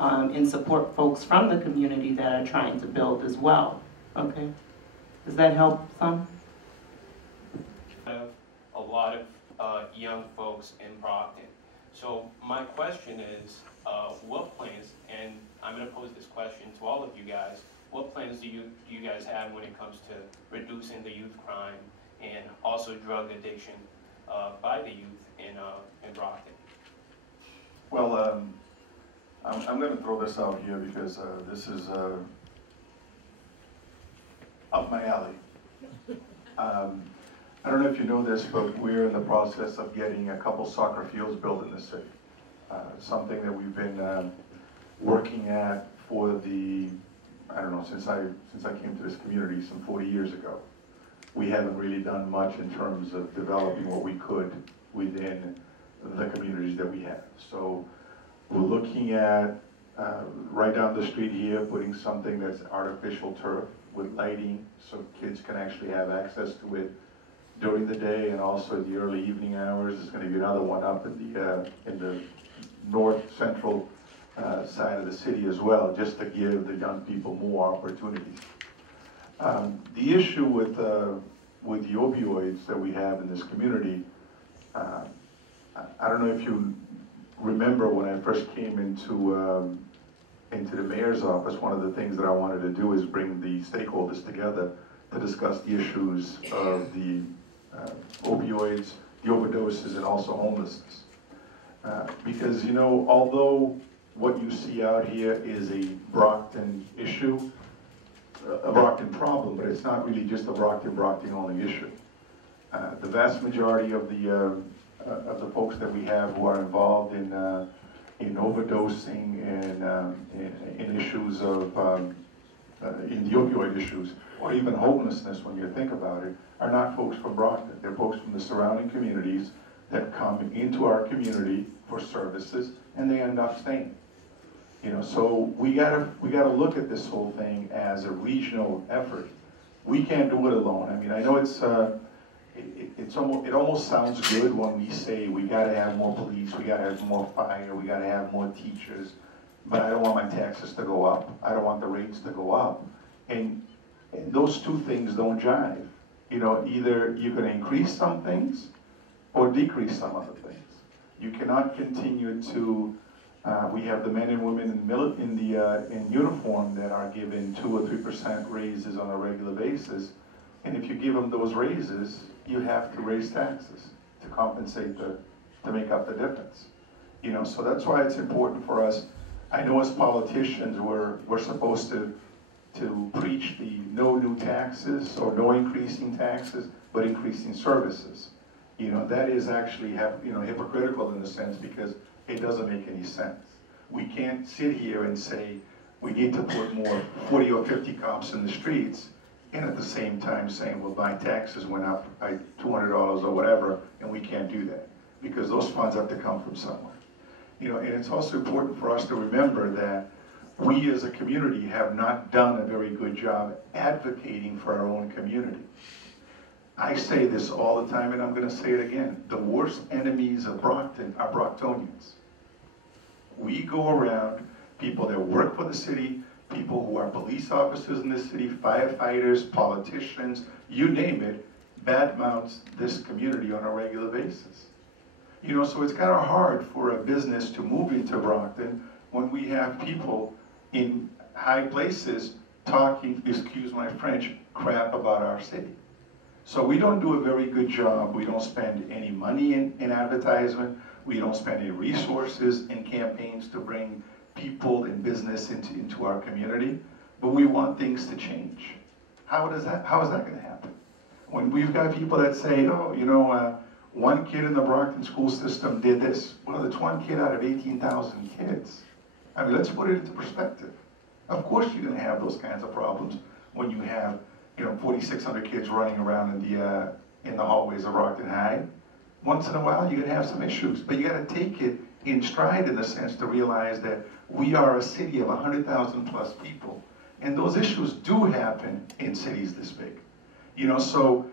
And support folks from the community that are trying to build as well. Okay, does that help some? Have a lot of young folks in Brockton. So my question is, what plans? And I'm going to pose this question to all of you guys. What plans do you guys have when it comes to reducing the youth crime and also drug addiction by the youth in Brockton? Well, I'm going to throw this out here because this is up my alley. I don't know if you know this, but we're in the process of getting a couple soccer fields built in the city. Something that we've been working at for the, I don't know, since I came to this community some 40 years ago. We haven't really done much in terms of developing what we could within the communities that we have. So we're looking at right down the street here, putting something that's artificial turf with lighting so kids can actually have access to it during the day and also the early evening hours. There's going to be another one up in the north central side of the city as well, just to give the young people more opportunities. The issue with the opioids that we have in this community, I don't know if you remember when I first came into the mayor's office, one of the things that I wanted to do is bring the stakeholders together to discuss the issues of the opioids, the overdoses, and also homelessness. Because, you know, although what you see out here is a Brockton issue, a Brockton problem, but it's not really just a Brockton only issue. The vast majority of the folks that we have who are involved in overdosing and in issues of in the opioid issues, or even homelessness when you think about it, are not folks from Brockton. They're folks from the surrounding communities that come into our community for services, and they end up staying. You know, so we gotta look at this whole thing as a regional effort. We can't do it alone. I mean, I know it almost sounds good when we say we gotta have more police, we gotta have more fire, we gotta have more teachers, but I don't want my taxes to go up. I don't want the rates to go up. And those two things don't jive. You know, either you can increase some things or decrease some other things. You cannot continue to, we have the men and women in uniform that are given 2 or 3% raises on a regular basis. And if you give them those raises, you have to raise taxes to compensate to make up the difference. You know, so that's why it's important for us. I know as politicians, we're supposed to preach the no new taxes or no increasing taxes, but increasing services. You know, that is actually hypocritical in a sense because it doesn't make any sense. We can't sit here and say we need to put more 40 or 50 cops in the streets and at the same time saying, well, my taxes went up by $200 or whatever, and we can't do that because those funds have to come from somewhere. You know, and it's also important for us to remember that we as a community have not done a very good job advocating for our own community. I say this all the time, and I'm going to say it again. The worst enemies of Brockton are Brocktonians. We go around, people that work for the city, people who are police officers in the city, firefighters, politicians, you name it, badmouths this community on a regular basis. You know, so it's kind of hard for a business to move into Brockton when we have people in high places talking, excuse my French, crap about our city. So we don't do a very good job. We don't spend any money in advertisement. We don't spend any resources in campaigns to bring people and business into our community. But we want things to change. How is that going to happen? When we've got people that say, oh, you know, one kid in the Brockton school system did this. Well, it's one kid out of 18,000 kids. I mean, let's put it into perspective. Of course you're going to have those kinds of problems when you have, 4,600 kids running around in the hallways of Brockton High. Once in a while, you're gonna have some issues, but you gotta take it in stride in the sense to realize that we are a city of 100,000 plus people, and those issues do happen in cities this big. So,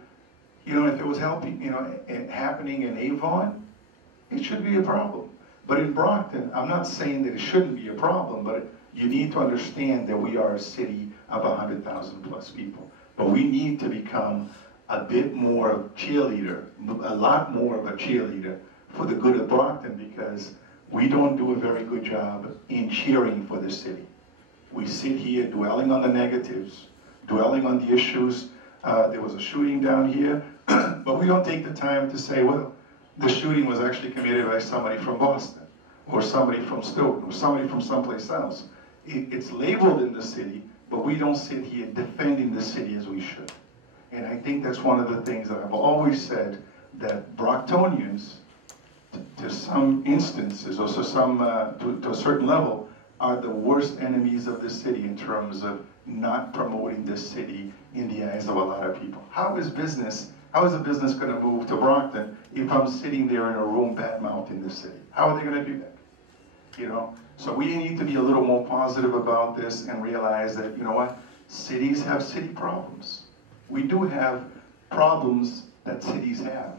if it was happening in Avon, it should be a problem. But in Brockton, I'm not saying that it shouldn't be a problem, but you need to understand that we are a city of 100,000 plus people. But we need to become a bit more of a cheerleader, a lot more of a cheerleader for the good of Brockton, because we don't do a very good job in cheering for the city. We sit here dwelling on the negatives, dwelling on the issues. There was a shooting down here, but we don't take the time to say, well, the shooting was actually committed by somebody from Boston, or somebody from Stoughton, or somebody from someplace else. It's labeled in the city, but we don't sit here defending the city as we should. And I think that's one of the things that I've always said, that Brocktonians, to some instances, or to a certain level, are the worst enemies of the city in terms of not promoting this city in the eyes of a lot of people. How is a business going to move to Brockton if I'm sitting there in a room bad-mouthing this city? How are they going to do that? So we need to be a little more positive about this and realize that, cities have city problems. We do have problems that cities have.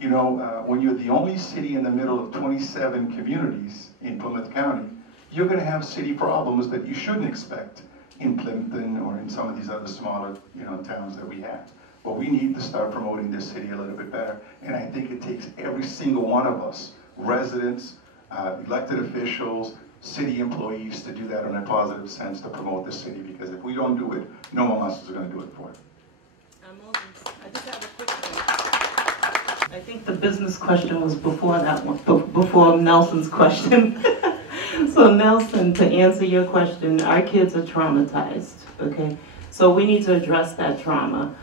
When you're the only city in the middle of 27 communities in Plymouth County, you're going to have city problems that you shouldn't expect in Plimpton or in some of these other smaller, towns that we have. But we need to start promoting this city a little bit better, and I think it takes every single one of us, residents, elected officials, city employees, to do that in a positive sense to promote the city, because if we don't do it, no one else is going to do it for it. I just have a quick thing. I think the business question was before that one, before Nelson's question. So Nelson, to answer your question, our kids are traumatized, okay? So we need to address that trauma.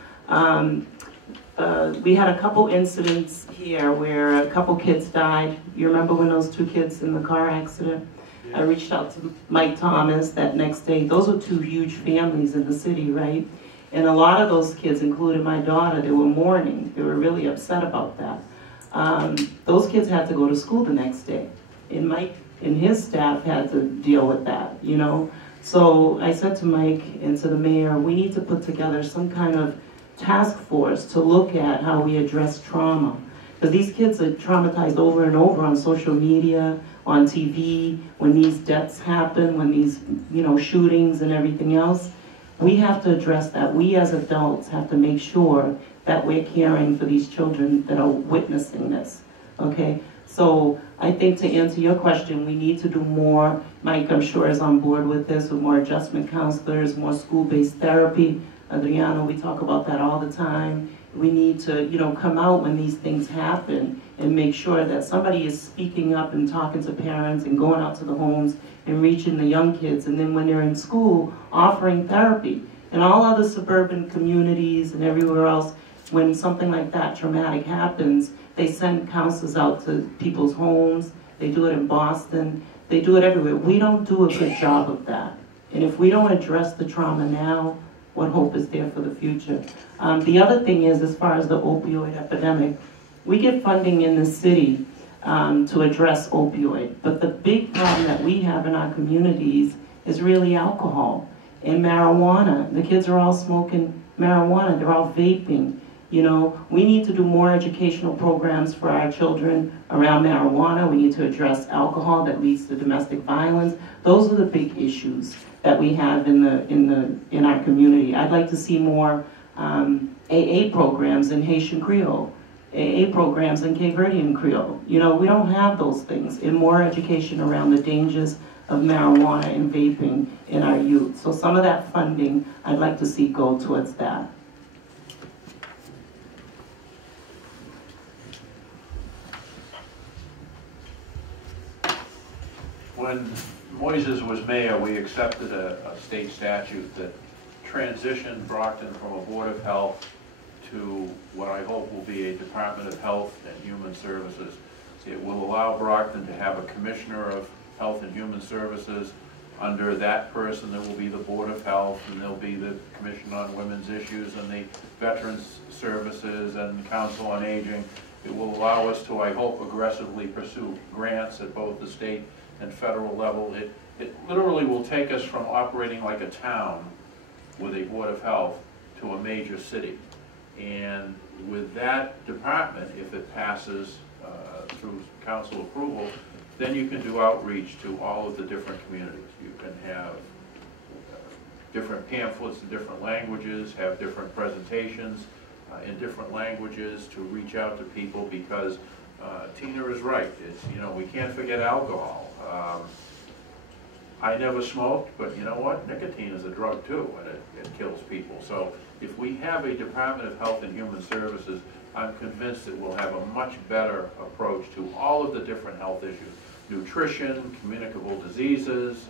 We had a couple incidents here where a couple kids died. You remember when those two kids in the car accident? I reached out to Mike Thomas that next day. Those were two huge families in the city, right? And a lot of those kids, including my daughter, they were mourning. They were really upset about that. Those kids had to go to school the next day. And Mike and his staff had to deal with that, So I said to Mike and to the mayor, we need to put together some kind of task force to look at how we address trauma. Because these kids are traumatized over and over on social media, on TV, when these deaths happen, when these, shootings and everything else. We have to address that. We as adults have to make sure that we're caring for these children that are witnessing this, okay? So I think to answer your question, we need to do more. Mike, I'm sure, is on board with this, with more adjustment counselors, more school-based therapy. Adriano, we talk about that all the time. We need to, come out when these things happen and make sure that somebody is speaking up and talking to parents and going out to the homes and reaching the young kids. And then when they're in school, offering therapy. In all other suburban communities and everywhere else, when something like that traumatic happens, they send counselors out to people's homes. They do it in Boston. They do it everywhere. We don't do a good job of that. And if we don't address the trauma now, what hope is there for the future? The other thing is, as far as the opioid epidemic, we get funding in the city to address opioid. But the big problem that we have in our communities is really alcohol and marijuana. The kids are all smoking marijuana. They're all vaping. We need to do more educational programs for our children around marijuana. We need to address alcohol that leads to domestic violence. Those are the big issues that we have in our community. I'd like to see more AA programs in Haitian Creole, AA programs in Cape Verdean Creole. We don't have those things, and more education around the dangers of marijuana and vaping in our youth. So some of that funding I'd like to see go towards that. When Moises was mayor, we accepted a state statute that transitioned Brockton from a Board of Health to what I hope will be a Department of Health and Human Services. It will allow Brockton to have a Commissioner of Health and Human Services, Under that person, there will be the Board of Health, and there'll be the Commission on Women's Issues, and the Veterans Services, and the Council on Aging. It will allow us to, I hope, aggressively pursue grants at both the state and federal level. It literally will take us from operating like a town with a Board of Health to a major city. And with that department, if it passes through council approval, then you can do outreach to all of the different communities. You can have different pamphlets in different languages, have different presentations in different languages to reach out to people, because Tina is right. It's, you know, we can't forget alcohol. I never smoked, but you know what? Nicotine is a drug too, and it kills people. So if we have a Department of Health and Human Services, I'm convinced that we'll have a much better approach to all of the different health issues. Nutrition, communicable diseases,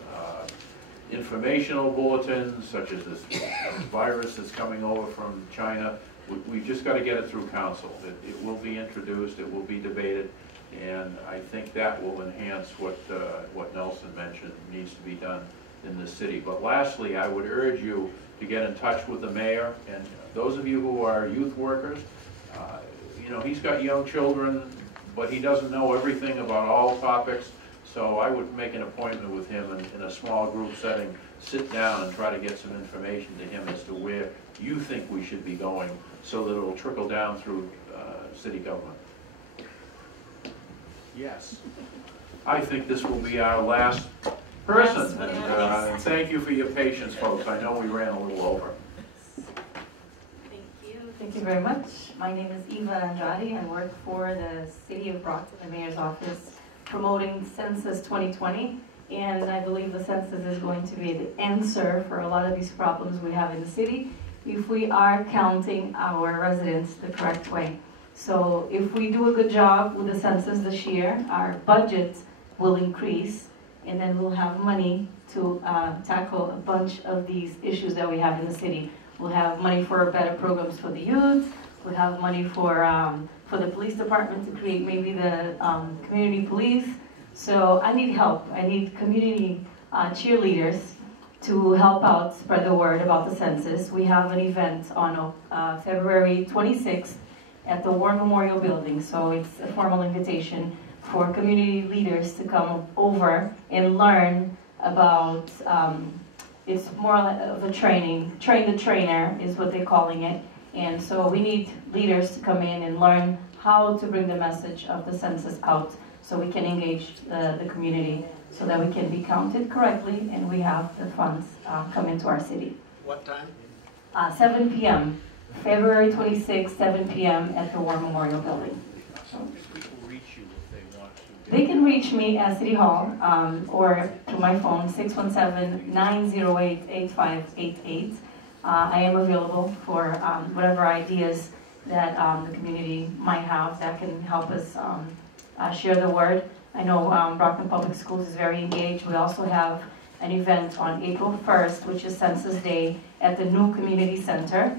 informational bulletins, such as this virus that's coming over from China. We've just got to get it through council. It will be introduced, it will be debated, and I think that will enhance what Nelson mentioned needs to be done in this city. But lastly, I would urge you to get in touch with the mayor, and those of you who are youth workers, you know, he's got young children, but he doesn't know everything about all topics, so I would make an appointment with him in a small group setting, sit down and try to get some information to him as to where you think we should be going, so that it will trickle down through city government. Yes. I think this will be our last person, and thank you for your patience, folks. I know we ran a little over. Thank you very much. My name is Eva Andrade. I work for the City of Brockton, the Mayor's Office, promoting Census 2020. And I believe the census is going to be the answer for a lot of these problems we have in the city if we are counting our residents the correct way. So if we do a good job with the census this year, our budget will increase, and then we'll have money to tackle a bunch of these issues that we have in the city. We'll have money for better programs for the youth. We'll have money for the police department to create maybe the community police. So I need help. I need community cheerleaders to help out spread the word about the census. We have an event on February 26th at the War Memorial Building. So it's a formal invitation for community leaders to come over and learn about it's more of a training. Train the trainer is what they're calling it. And so we need leaders to come in and learn how to bring the message of the census out so we can engage the community so that we can be counted correctly and we have the funds come into our city. What time? 7 p.m. February 26th, 7 p.m. at the War Memorial Building. They can reach me at City Hall or through my phone, 617-908-8588. I am available for whatever ideas that the community might have that can help us share the word. I know Brockton Public Schools is very engaged. We also have an event on April 1st, which is Census Day, at the new Community Center.